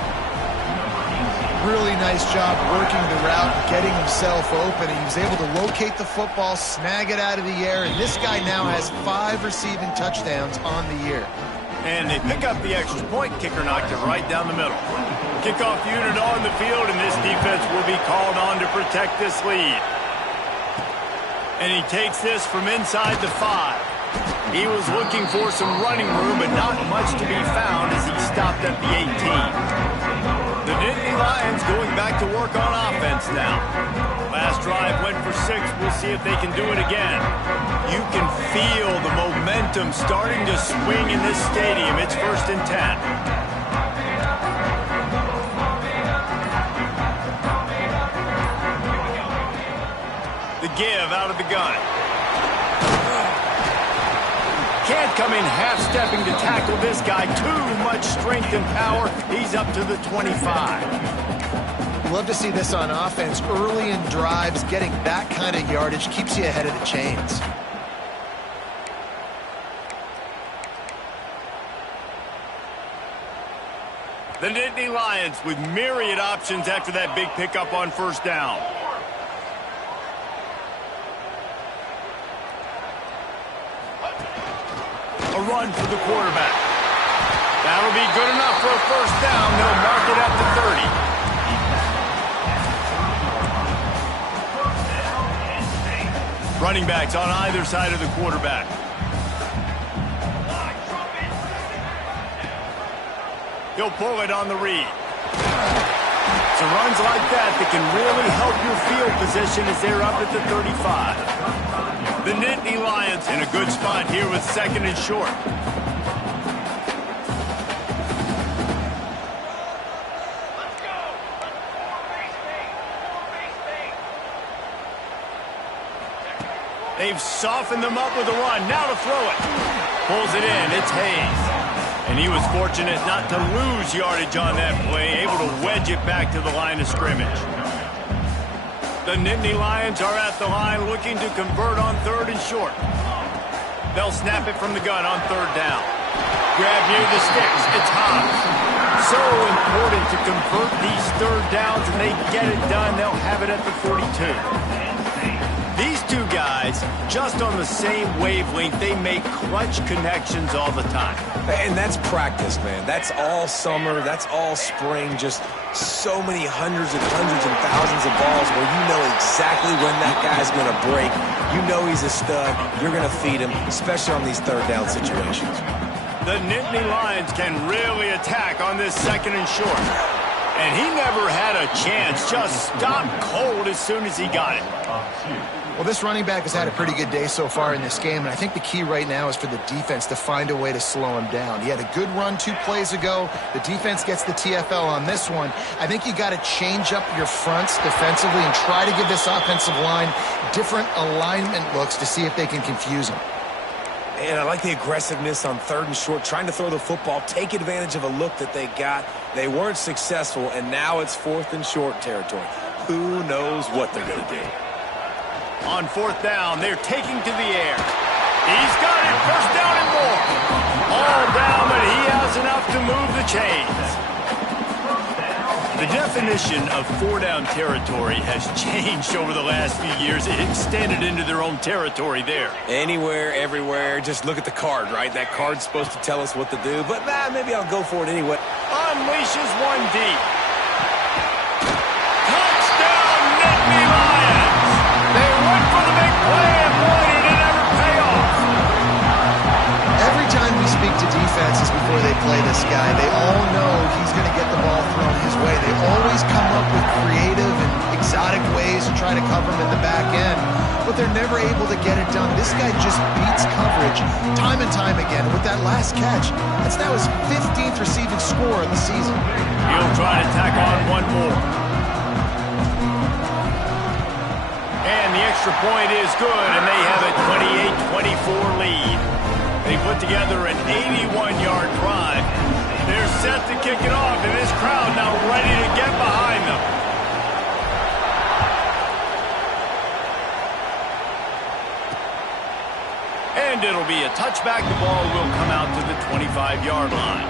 Really nice job working the route, getting himself open. He was able to locate the football, snag it out of the air, and this guy now has 5 receiving touchdowns on the year. And they pick up the extra point. Kicker knocked it right down the middle. Kickoff unit on the field, and this defense will be called on to protect this lead. And he takes this from inside the 5. He was looking for some running room, but not much to be found as he stopped at the 18. The Nittany Lions going back to work on offense now. Last drive went for 6. We'll see if they can do it again. You can feel the momentum starting to swing in this stadium. It's 1st and 10. The give out of the gun. Can't come in half-stepping to tackle this guy. Too much strength and power. He's up to the 25. Love to see this on offense. Early in drives, getting that kind of yardage keeps you ahead of the chains. The Nittany Lions with myriad options after that big pickup on 1st down. A run for the quarterback. That'll be good enough for a 1st down. They'll mark it up to 30. Running backs on either side of the quarterback. He'll pull it on the read. So runs like that can really help your field position as they're up at the 35. The Nittany Lions in a good spot here with 2nd and short. They've softened them up with a run. Now to throw it. Pulls it in. It's Hayes. And he was fortunate not to lose yardage on that play, able to wedge it back to the line of scrimmage. The Nittany Lions are at the line looking to convert on 3rd and short. They'll snap it from the gun on 3rd down. Grab near the sticks. It's Hobbs. So important to convert these 3rd downs, and they get it done. They'll have it at the 42. These two guys, just on the same wavelength, they make clutch connections all the time. And that's practice, man. That's all summer. That's all spring. Just so many hundreds and thousands of balls where you know exactly when that guy's going to break. You know he's a stud. You're going to feed him, especially on these 3rd down situations. The Nittany Lions can really attack on this 2nd and short. And he never had a chance. Just stopped cold as soon as he got it. Well, this running back has had a pretty good day so far in this game, and I think the key right now is for the defense to find a way to slow him down. He had a good run 2 plays ago. The defense gets the TFL on this one. I think you got to change up your fronts defensively and try to give this offensive line different alignment looks to see if they can confuse him. And I like the aggressiveness on 3rd and short, trying to throw the football, take advantage of a look that they got. They weren't successful, and now it's 4th and short territory. Who knows what they're going to do? On 4th down, they're taking to the air. He's got it, 1st down and more. All down, but he has enough to move the chains. The definition of 4-down territory has changed over the last few years. It extended into their own territory there. Anywhere, everywhere. Just look at the card, right? That card's supposed to tell us what to do, but maybe I'll go for it anyway. Unleashes one deep. Touchdown, Nittany Lions! They went for the big play, and boy, did it ever pay off. Every time we speak to defenses before they play this guy, they all know he's going to get the ball thrown his way. They always come up with creative and exotic ways to try to cover him in the back end, but they're never able to get it done. This guy just beats coverage time and time again. With that last catch, that's now his 15th receiving score of the season. He'll try to tack on one more. And the extra point is good, and they have a 28-24 lead. They put together an 81-yard drive. They're set to kick it off, and this crowd now ready to get behind them. And it'll be a touchback. The ball will come out to the 25-yard line.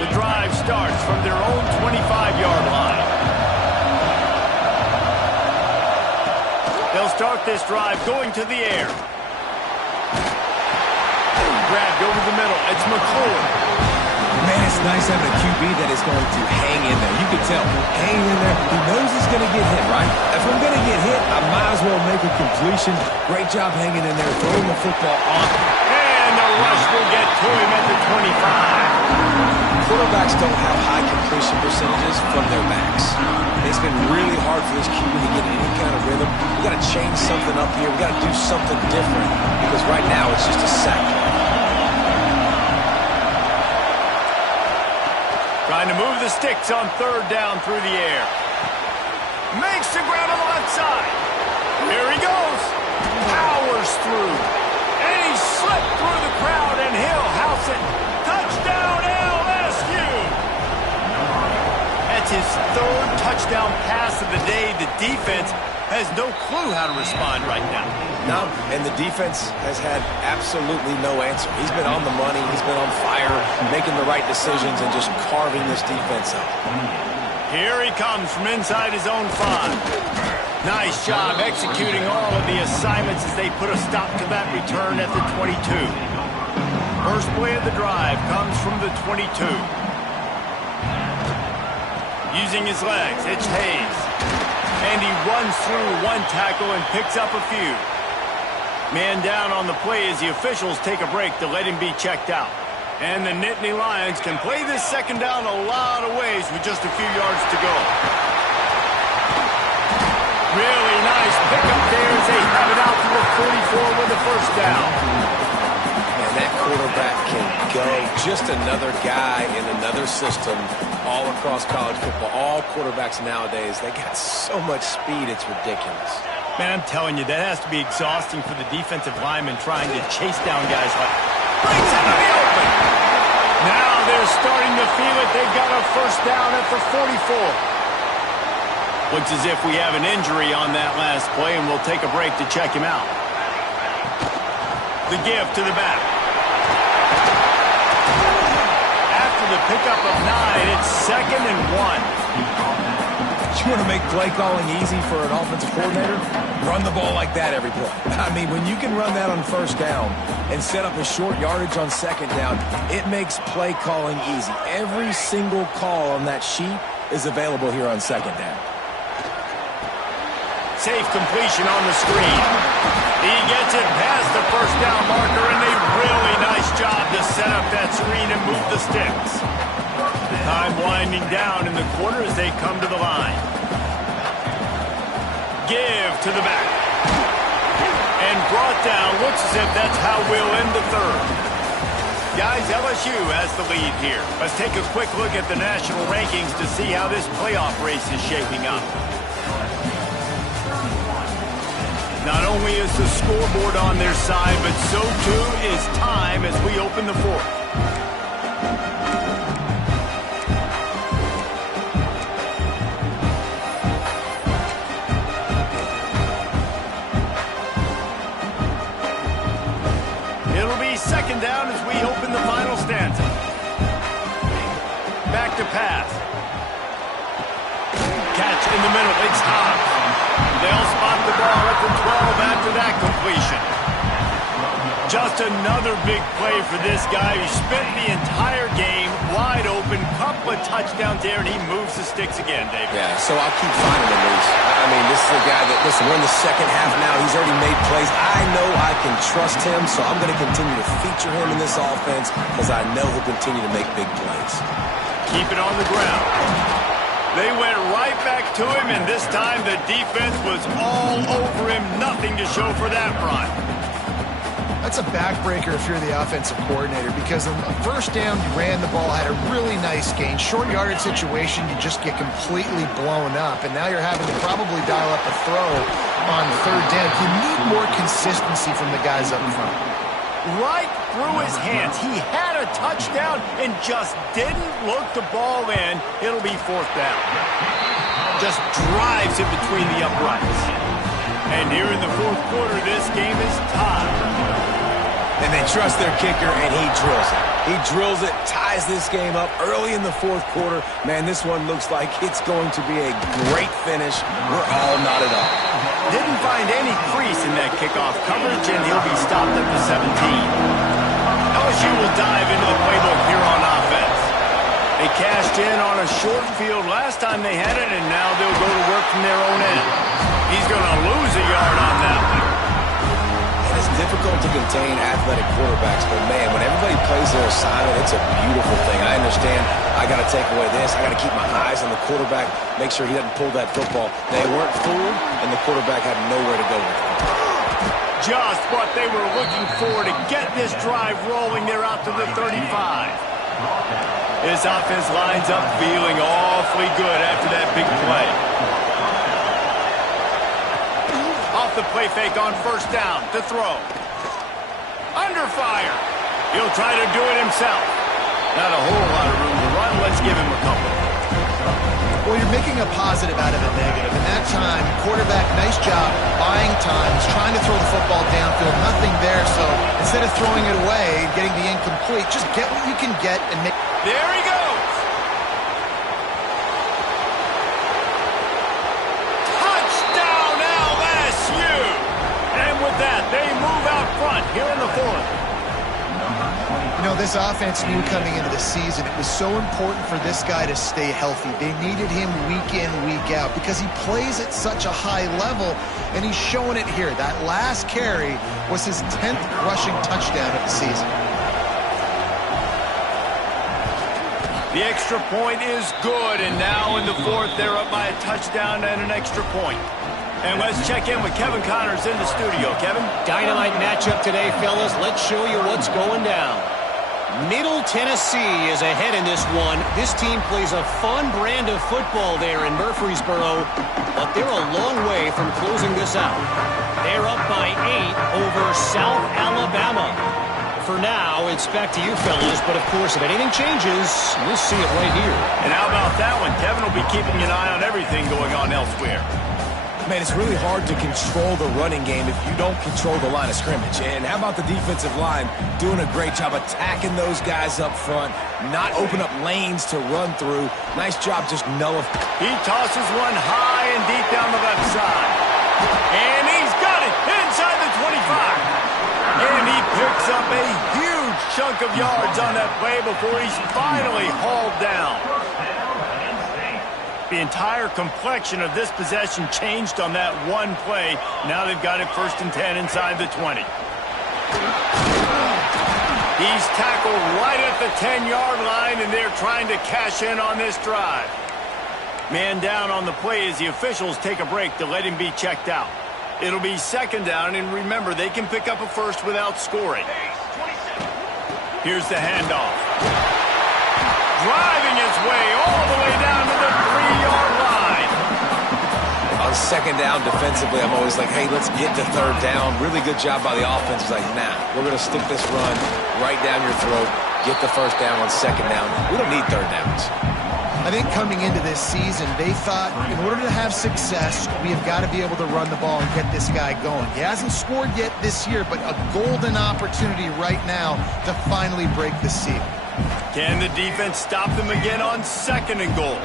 The drive starts from their own 25-yard line. They'll start this drive going to the air. Grabbed over the middle. It's McClure. Man, it's nice having a QB that is going to hang in there. You can tell. Hang in there. He knows he's going to get hit, right? If I'm going to get hit, I might as well make a completion. Great job hanging in there, throwing the football on. And the rush will get to him at the 25. Quarterbacks don't have high completion percentages from their backs. It's been really hard for this QB to get any kind of rhythm. We got to change something up here. We got to do something different because right now it's just a sack play. Trying to move the sticks on third down through the air. Makes the grab on the left side. Here he goes. Powers through. And he slipped through the crowd, and he'll house it. Touchdown, LSU. That's his third touchdown pass of the day. The defense has no clue how to respond right now. No, and the defense has had absolutely no answer. He's been on the money. He's been on fire, making the right decisions and just carving this defense up. Here he comes from inside his own 5. Nice job executing all of the assignments as they put a stop to that return at the 22. First play of the drive comes from the 22. Using his legs, it's Hayes. And he runs through one tackle and picks up a few. Man down on the play as the officials take a break to let him be checked out. And the Nittany Lions can play this second down a lot of ways with just a few yards to go. Really nice pickup there as they have it out to the 44 with the first down. And that quarterback can go. Just another guy in another system all across college football. All quarterbacks nowadays, they got so much speed, it's ridiculous. Man, I'm telling you, that has to be exhausting for the defensive lineman trying to chase down guys like... Breaks into the open! Now they're starting to feel it. They've got a first down at the 44. Looks as if we have an injury on that last play, and we'll take a break to check him out. The give to the back. After the pickup of 9, it's 2nd and 1. You want to make play calling easy for an offensive coordinator? Run the ball like that every play. I mean, when you can run that on first down and set up a short yardage on second down, it makes play calling easy. Every single call on that sheet is available here on second down. Safe completion on the screen. He gets it past the first down marker, and a really nice job to set up that screen and move the sticks. Time winding down in the quarter as they come to the line. Give to the back. And brought down. Looks as if that's how we'll end the third. Guys, LSU has the lead here. Let's take a quick look at the national rankings to see how this playoff race is shaping up. Not only is the scoreboard on their side, but so too is time as we open the fourth. It'll be second down as we open the final stanza. Back to pass. Catch in the middle. It's Hobbs. They'll spot the ball at the 12 after that completion. Just another big play for this guy who spent the entire game wide open. Couple of touchdowns there, and he moves the sticks again, David. Yeah, so I'll keep finding him, Reese. I mean, this is a guy that, listen, we're in the second half now. He's already made plays. I know I can trust him, so I'm going to continue to feature him in this offense because I know he'll continue to make big plays. Keep it on the ground. They went right back to him, and this time the defense was all over him. Nothing to show for that run. That's a backbreaker if you're the offensive coordinator, because on the first down, you ran the ball, had a really nice gain. Short yardage situation, you just get completely blown up, and now you're having to probably dial up a throw on third down. You need more consistency from the guys up front. Right through his hands. He had a touchdown and just didn't look the ball in. It'll be fourth down. Just drives it between the uprights. And here in the fourth quarter, this game is tied. And they trust their kicker, and he drills it. He drills it, ties this game up early in the fourth quarter. Man, this one looks like it's going to be a great finish. We're all knotted up. Didn't find any crease in that kickoff coverage, and he'll be stopped at the 17. LSU will dive into the playbook here on offense. They cashed in on a short field last time they had it, and now they'll go to work from their own end. He's going to lose a yard on that one. It's difficult to contain athletic quarterbacks, but man, when everybody plays their assignment, it's a beautiful thing. I understand I got to take away this. I got to keep my eyes on the quarterback, make sure he doesn't pull that football. They weren't fooled, and the quarterback had nowhere to go with it. Just what they were looking for to get this drive rolling. They're out to the 35. This offense lines up feeling awfully good after that big play. Off the play fake on first down to throw. Under fire. He'll try to do it himself. Not a whole lot of room to run. Let's give him a couple. Well, you're making a positive out of a negative. In that time, quarterback, nice job, buying time. He's trying to throw the football downfield. Nothing there, so instead of throwing it away, getting the incomplete, just get what you can get and make... There he goes. Touchdown, LSU. And with that, they move out front here in the fourth. You know, this offense knew coming into the season it was so important for this guy to stay healthy. They needed him week in, week out because he plays at such a high level, and he's showing it here. That last carry was his 10th rushing touchdown of the season. The extra point is good, and now in the fourth, they're up by a touchdown and an extra point. And let's check in with Kevin Connors in the studio. Kevin? Dynamite matchup today, fellas. Let's show you what's going down. Middle Tennessee is ahead in this one. This team plays a fun brand of football there in Murfreesboro, but they're a long way from closing this out. They're up by 8 over South Alabama. For now, it's back to you, fellas, but of course, if anything changes, we'll see it right here. And how about that one? Kevin will be keeping an eye on everything going on elsewhere. Man, it's really hard to control the running game if you don't control the line of scrimmage. And how about the defensive line doing a great job attacking those guys up front, not open up lanes to run through. Nice job just nullifying. He tosses one high and deep down the left side. And he's got it inside the 25. And he picks up a huge chunk of yards on that play before he's finally hauled down. The entire complexion of this possession changed on that one play. Now they've got it 1st and 10 inside the 20. He's tackled right at the 10-yard line, and they're trying to cash in on this drive. Man down on the play as the officials take a break to let him be checked out. It'll be 2nd down, and remember, they can pick up a first without scoring. Here's the handoff. Driving his way all the way down to the 3-yard line. On 2nd down defensively, I'm always like, hey, let's get to 3rd down. Really good job by the offense. It's like, nah, we're going to stick this run right down your throat, get the 1st down on 2nd down. We don't need 3rd downs. I think coming into this season, they thought in order to have success, we have got to be able to run the ball and get this guy going. He hasn't scored yet this year, but a golden opportunity right now to finally break the seal. Can the defense stop them again on 2nd and goal?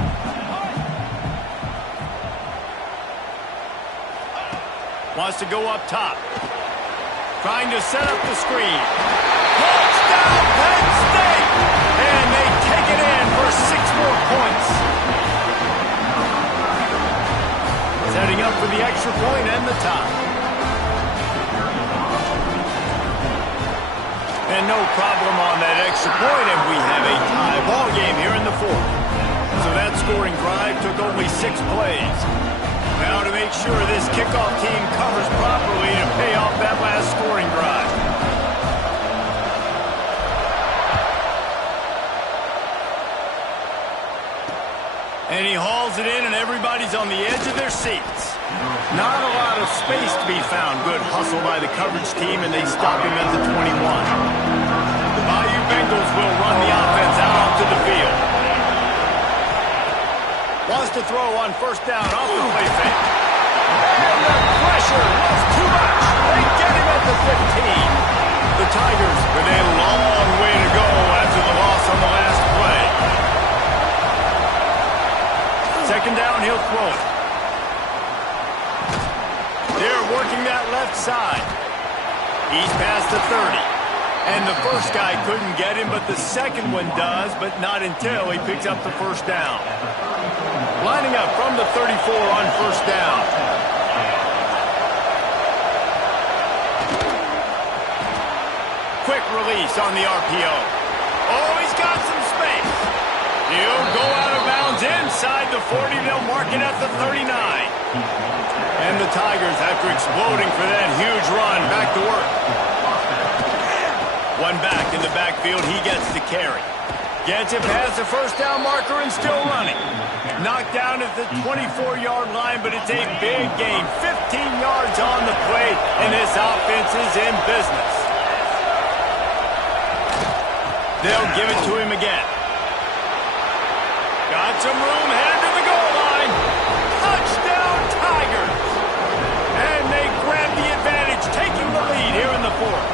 Wants to go up top. Trying to set up the screen. Touchdown, Penn State! And they take it in for 6 more points. Setting up for the extra point and the tie. And no problem on that extra point, and we have a tie ball game here in the fourth. So that scoring drive took only 6 plays. Now to make sure this kickoff team covers properly to pay off that last scoring drive. And he hauls it in, and everybody's on the edge of their seats. Not a lot of space to be found. Good hustle by the coverage team, and they stop him at the 21. The Bayou Bengals will run the offense out onto the field. Wants to throw on 1st down off the play fake. And the pressure was too much. They get him at the 15. The Tigers with a long way to go after the loss on the last play. Second down, he'll throw it. They're working that left side. He's past the 30. And the first guy couldn't get him, but the second one does, but not until he picks up the first down. Lining up from the 34 on first down. Quick release on the RPO. Oh, he's got some space. He'll go out of bounds inside the 40. They'll mark it at the 39. And the Tigers, after exploding for that huge run, back to work. One back in the backfield, he gets the carry. Gets it past the first down marker and still running. Knocked down at the 24-yard line, but it's a big gain. 15 yards on the play, and this offense is in business. They'll give it to him again. Got some room, headed to the goal line. Touchdown, Tigers. And they grab the advantage, taking the lead here in the fourth.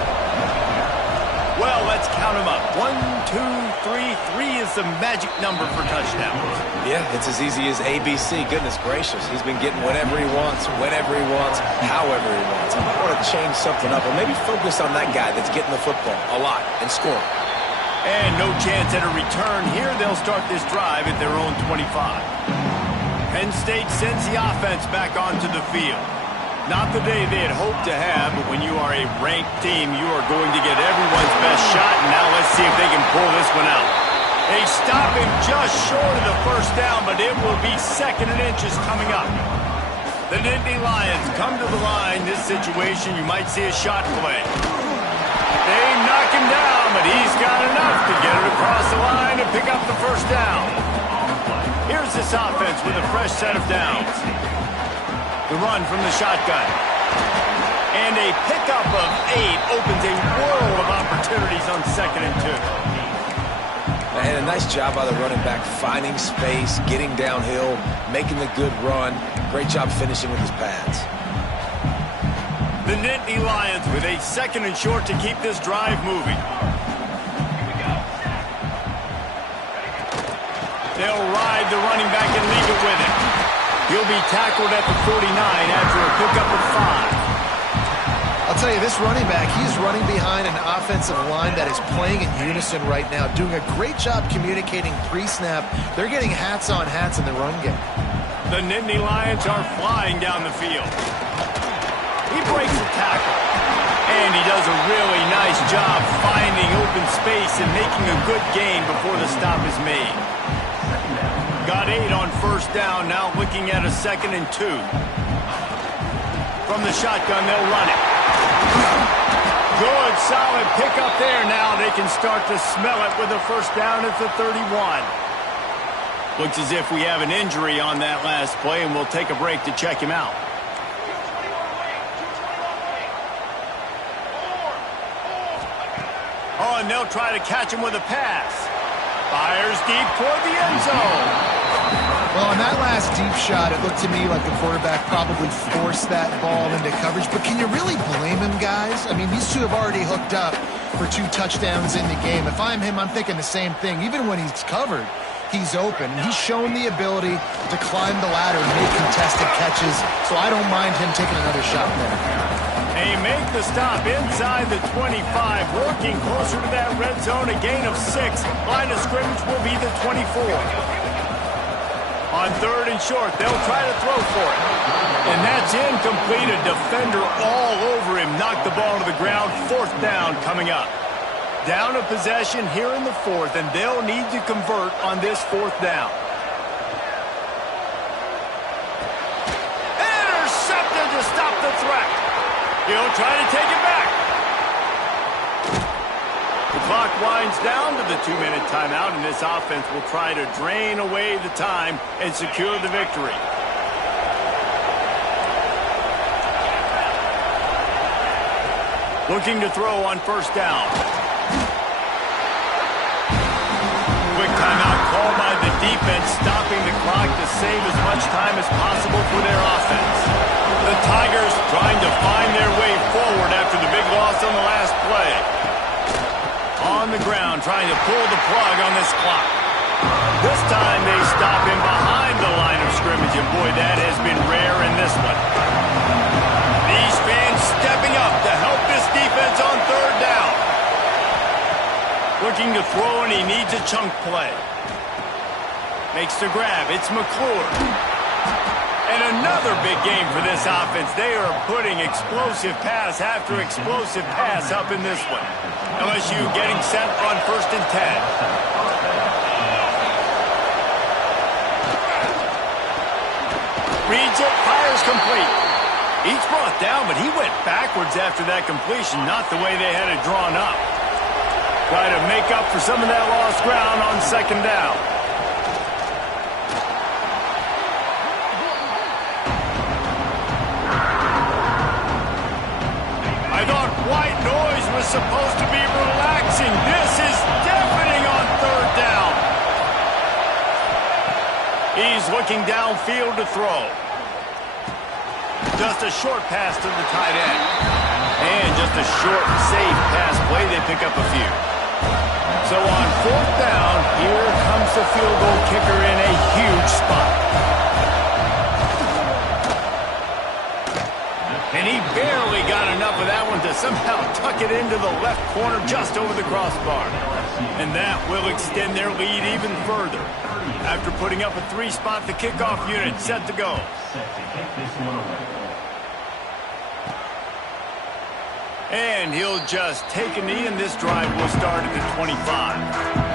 Well, let's count them up. 1, 2, 3. 3 is the magic number for touchdowns. Yeah, it's as easy as ABC. Goodness gracious. He's been getting whatever he wants, whenever he wants, however he wants. I might want to change something up or maybe focus on that guy that's getting the football a lot and scoring. And no chance at a return here. They'll start this drive at their own 25. Penn State sends the offense back onto the field. Not the day they had hoped to have, but when you are a ranked team, you are going to get everyone's best shot. And now let's see if they can pull this one out. They stop him just short of the first down, but it will be second and inches coming up. The Nittany Lions come to the line. This situation, you might see a shot play. They knock him down, but he's got enough to get it across the line and pick up the first down. Here's this offense with a fresh set of downs. The run from the shotgun. And a pickup of 8 opens a world of opportunities on second and 2. And a nice job by the running back, finding space, getting downhill, making the good run. Great job finishing with his pads. The Nittany Lions with a second and short to keep this drive moving. They'll ride the running back and leave it with him. He'll be tackled at the 49 after a pickup of 5. I'll tell you, this running back, he's running behind an offensive line that is playing in unison right now, doing a great job communicating pre-snap. They're getting hats on hats in the run game. The Nittany Lions are flying down the field. He breaks the tackle. And he does a really nice job finding open space and making a good gain before the stop is made. Got 8 on first down, now looking at a second and 2. From the shotgun, they'll run it. Good, solid pickup there. Now they can start to smell it with a first down at the 31. Looks as if we have an injury on that last play, and we'll take a break to check him out. Oh, and they'll try to catch him with a pass. Fires deep toward the end zone. Well, on that last deep shot, it looked to me like the quarterback probably forced that ball into coverage. But can you really blame him, guys? I mean, these two have already hooked up for 2 touchdowns in the game. If I'm him, I'm thinking the same thing. Even when he's covered, he's open. And he's shown the ability to climb the ladder and make contested catches. So I don't mind him taking another shot there. They make the stop inside the 25, working closer to that red zone, a gain of 6. Line of scrimmage will be the 24. On third and short, they'll try to throw for it. And that's incomplete. A defender all over him. Knocked the ball to the ground. Fourth down coming up. Down a possession here in the fourth, and they'll need to convert on this fourth down. Intercepted to stop the threat. He'll try to take it back. The clock winds down to the 2-minute timeout, and this offense will try to drain away the time and secure the victory. Looking to throw on first down. Quick timeout called by the defense, stopping the clock to save as much time as possible for their offense. The Tigers trying to find their way forward after the big loss on the last play. On the ground, trying to pull the plug on this clock. This time they stop him behind the line of scrimmage, and boy, that has been rare in this one. These fans stepping up to help this defense on third down. Looking to throw, and he needs a chunk play. Makes the grab. It's McClure. And another big game for this offense. They are putting explosive pass after explosive pass up in this one. LSU getting set on 1st and 10. Reads it, fires complete. He's brought down, but he went backwards after that completion, not the way they had it drawn up. Try to make up for some of that lost ground on 2nd down. I thought white noise was supposed to be relaxing. This is deafening on 3rd down. He's looking downfield to throw. Just a short pass to the tight end. And just a short, safe pass play. They pick up a few. So on 4th down, here comes the field goal kicker in a huge spot. And he barely got enough of that one to somehow tuck it into the left corner just over the crossbar. And that will extend their lead even further. After putting up a 3-spot, the kickoff unit set to go. And he'll just take a knee, and this drive will start at the 25.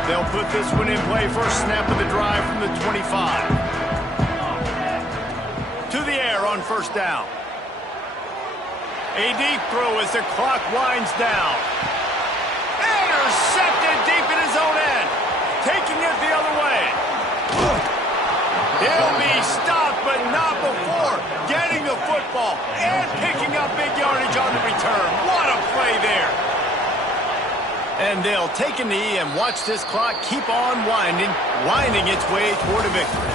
They'll put this one in play. First snap of the drive from the 25. To the air on 1st down. A deep throw as the clock winds down. Intercepted deep in his own end. Taking it the other way. He'll be stopped, but not before getting the football and picking up big yardage on the return. What a play there. And they'll take a knee and watch this clock keep on winding its way toward a victory.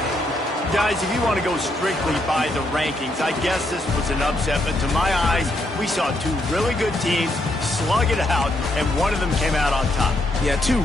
Guys, if you want to go strictly by the rankings, I guess this was an upset, but to my eyes, we saw two really good teams slug it out, and one of them came out on top. Yeah, two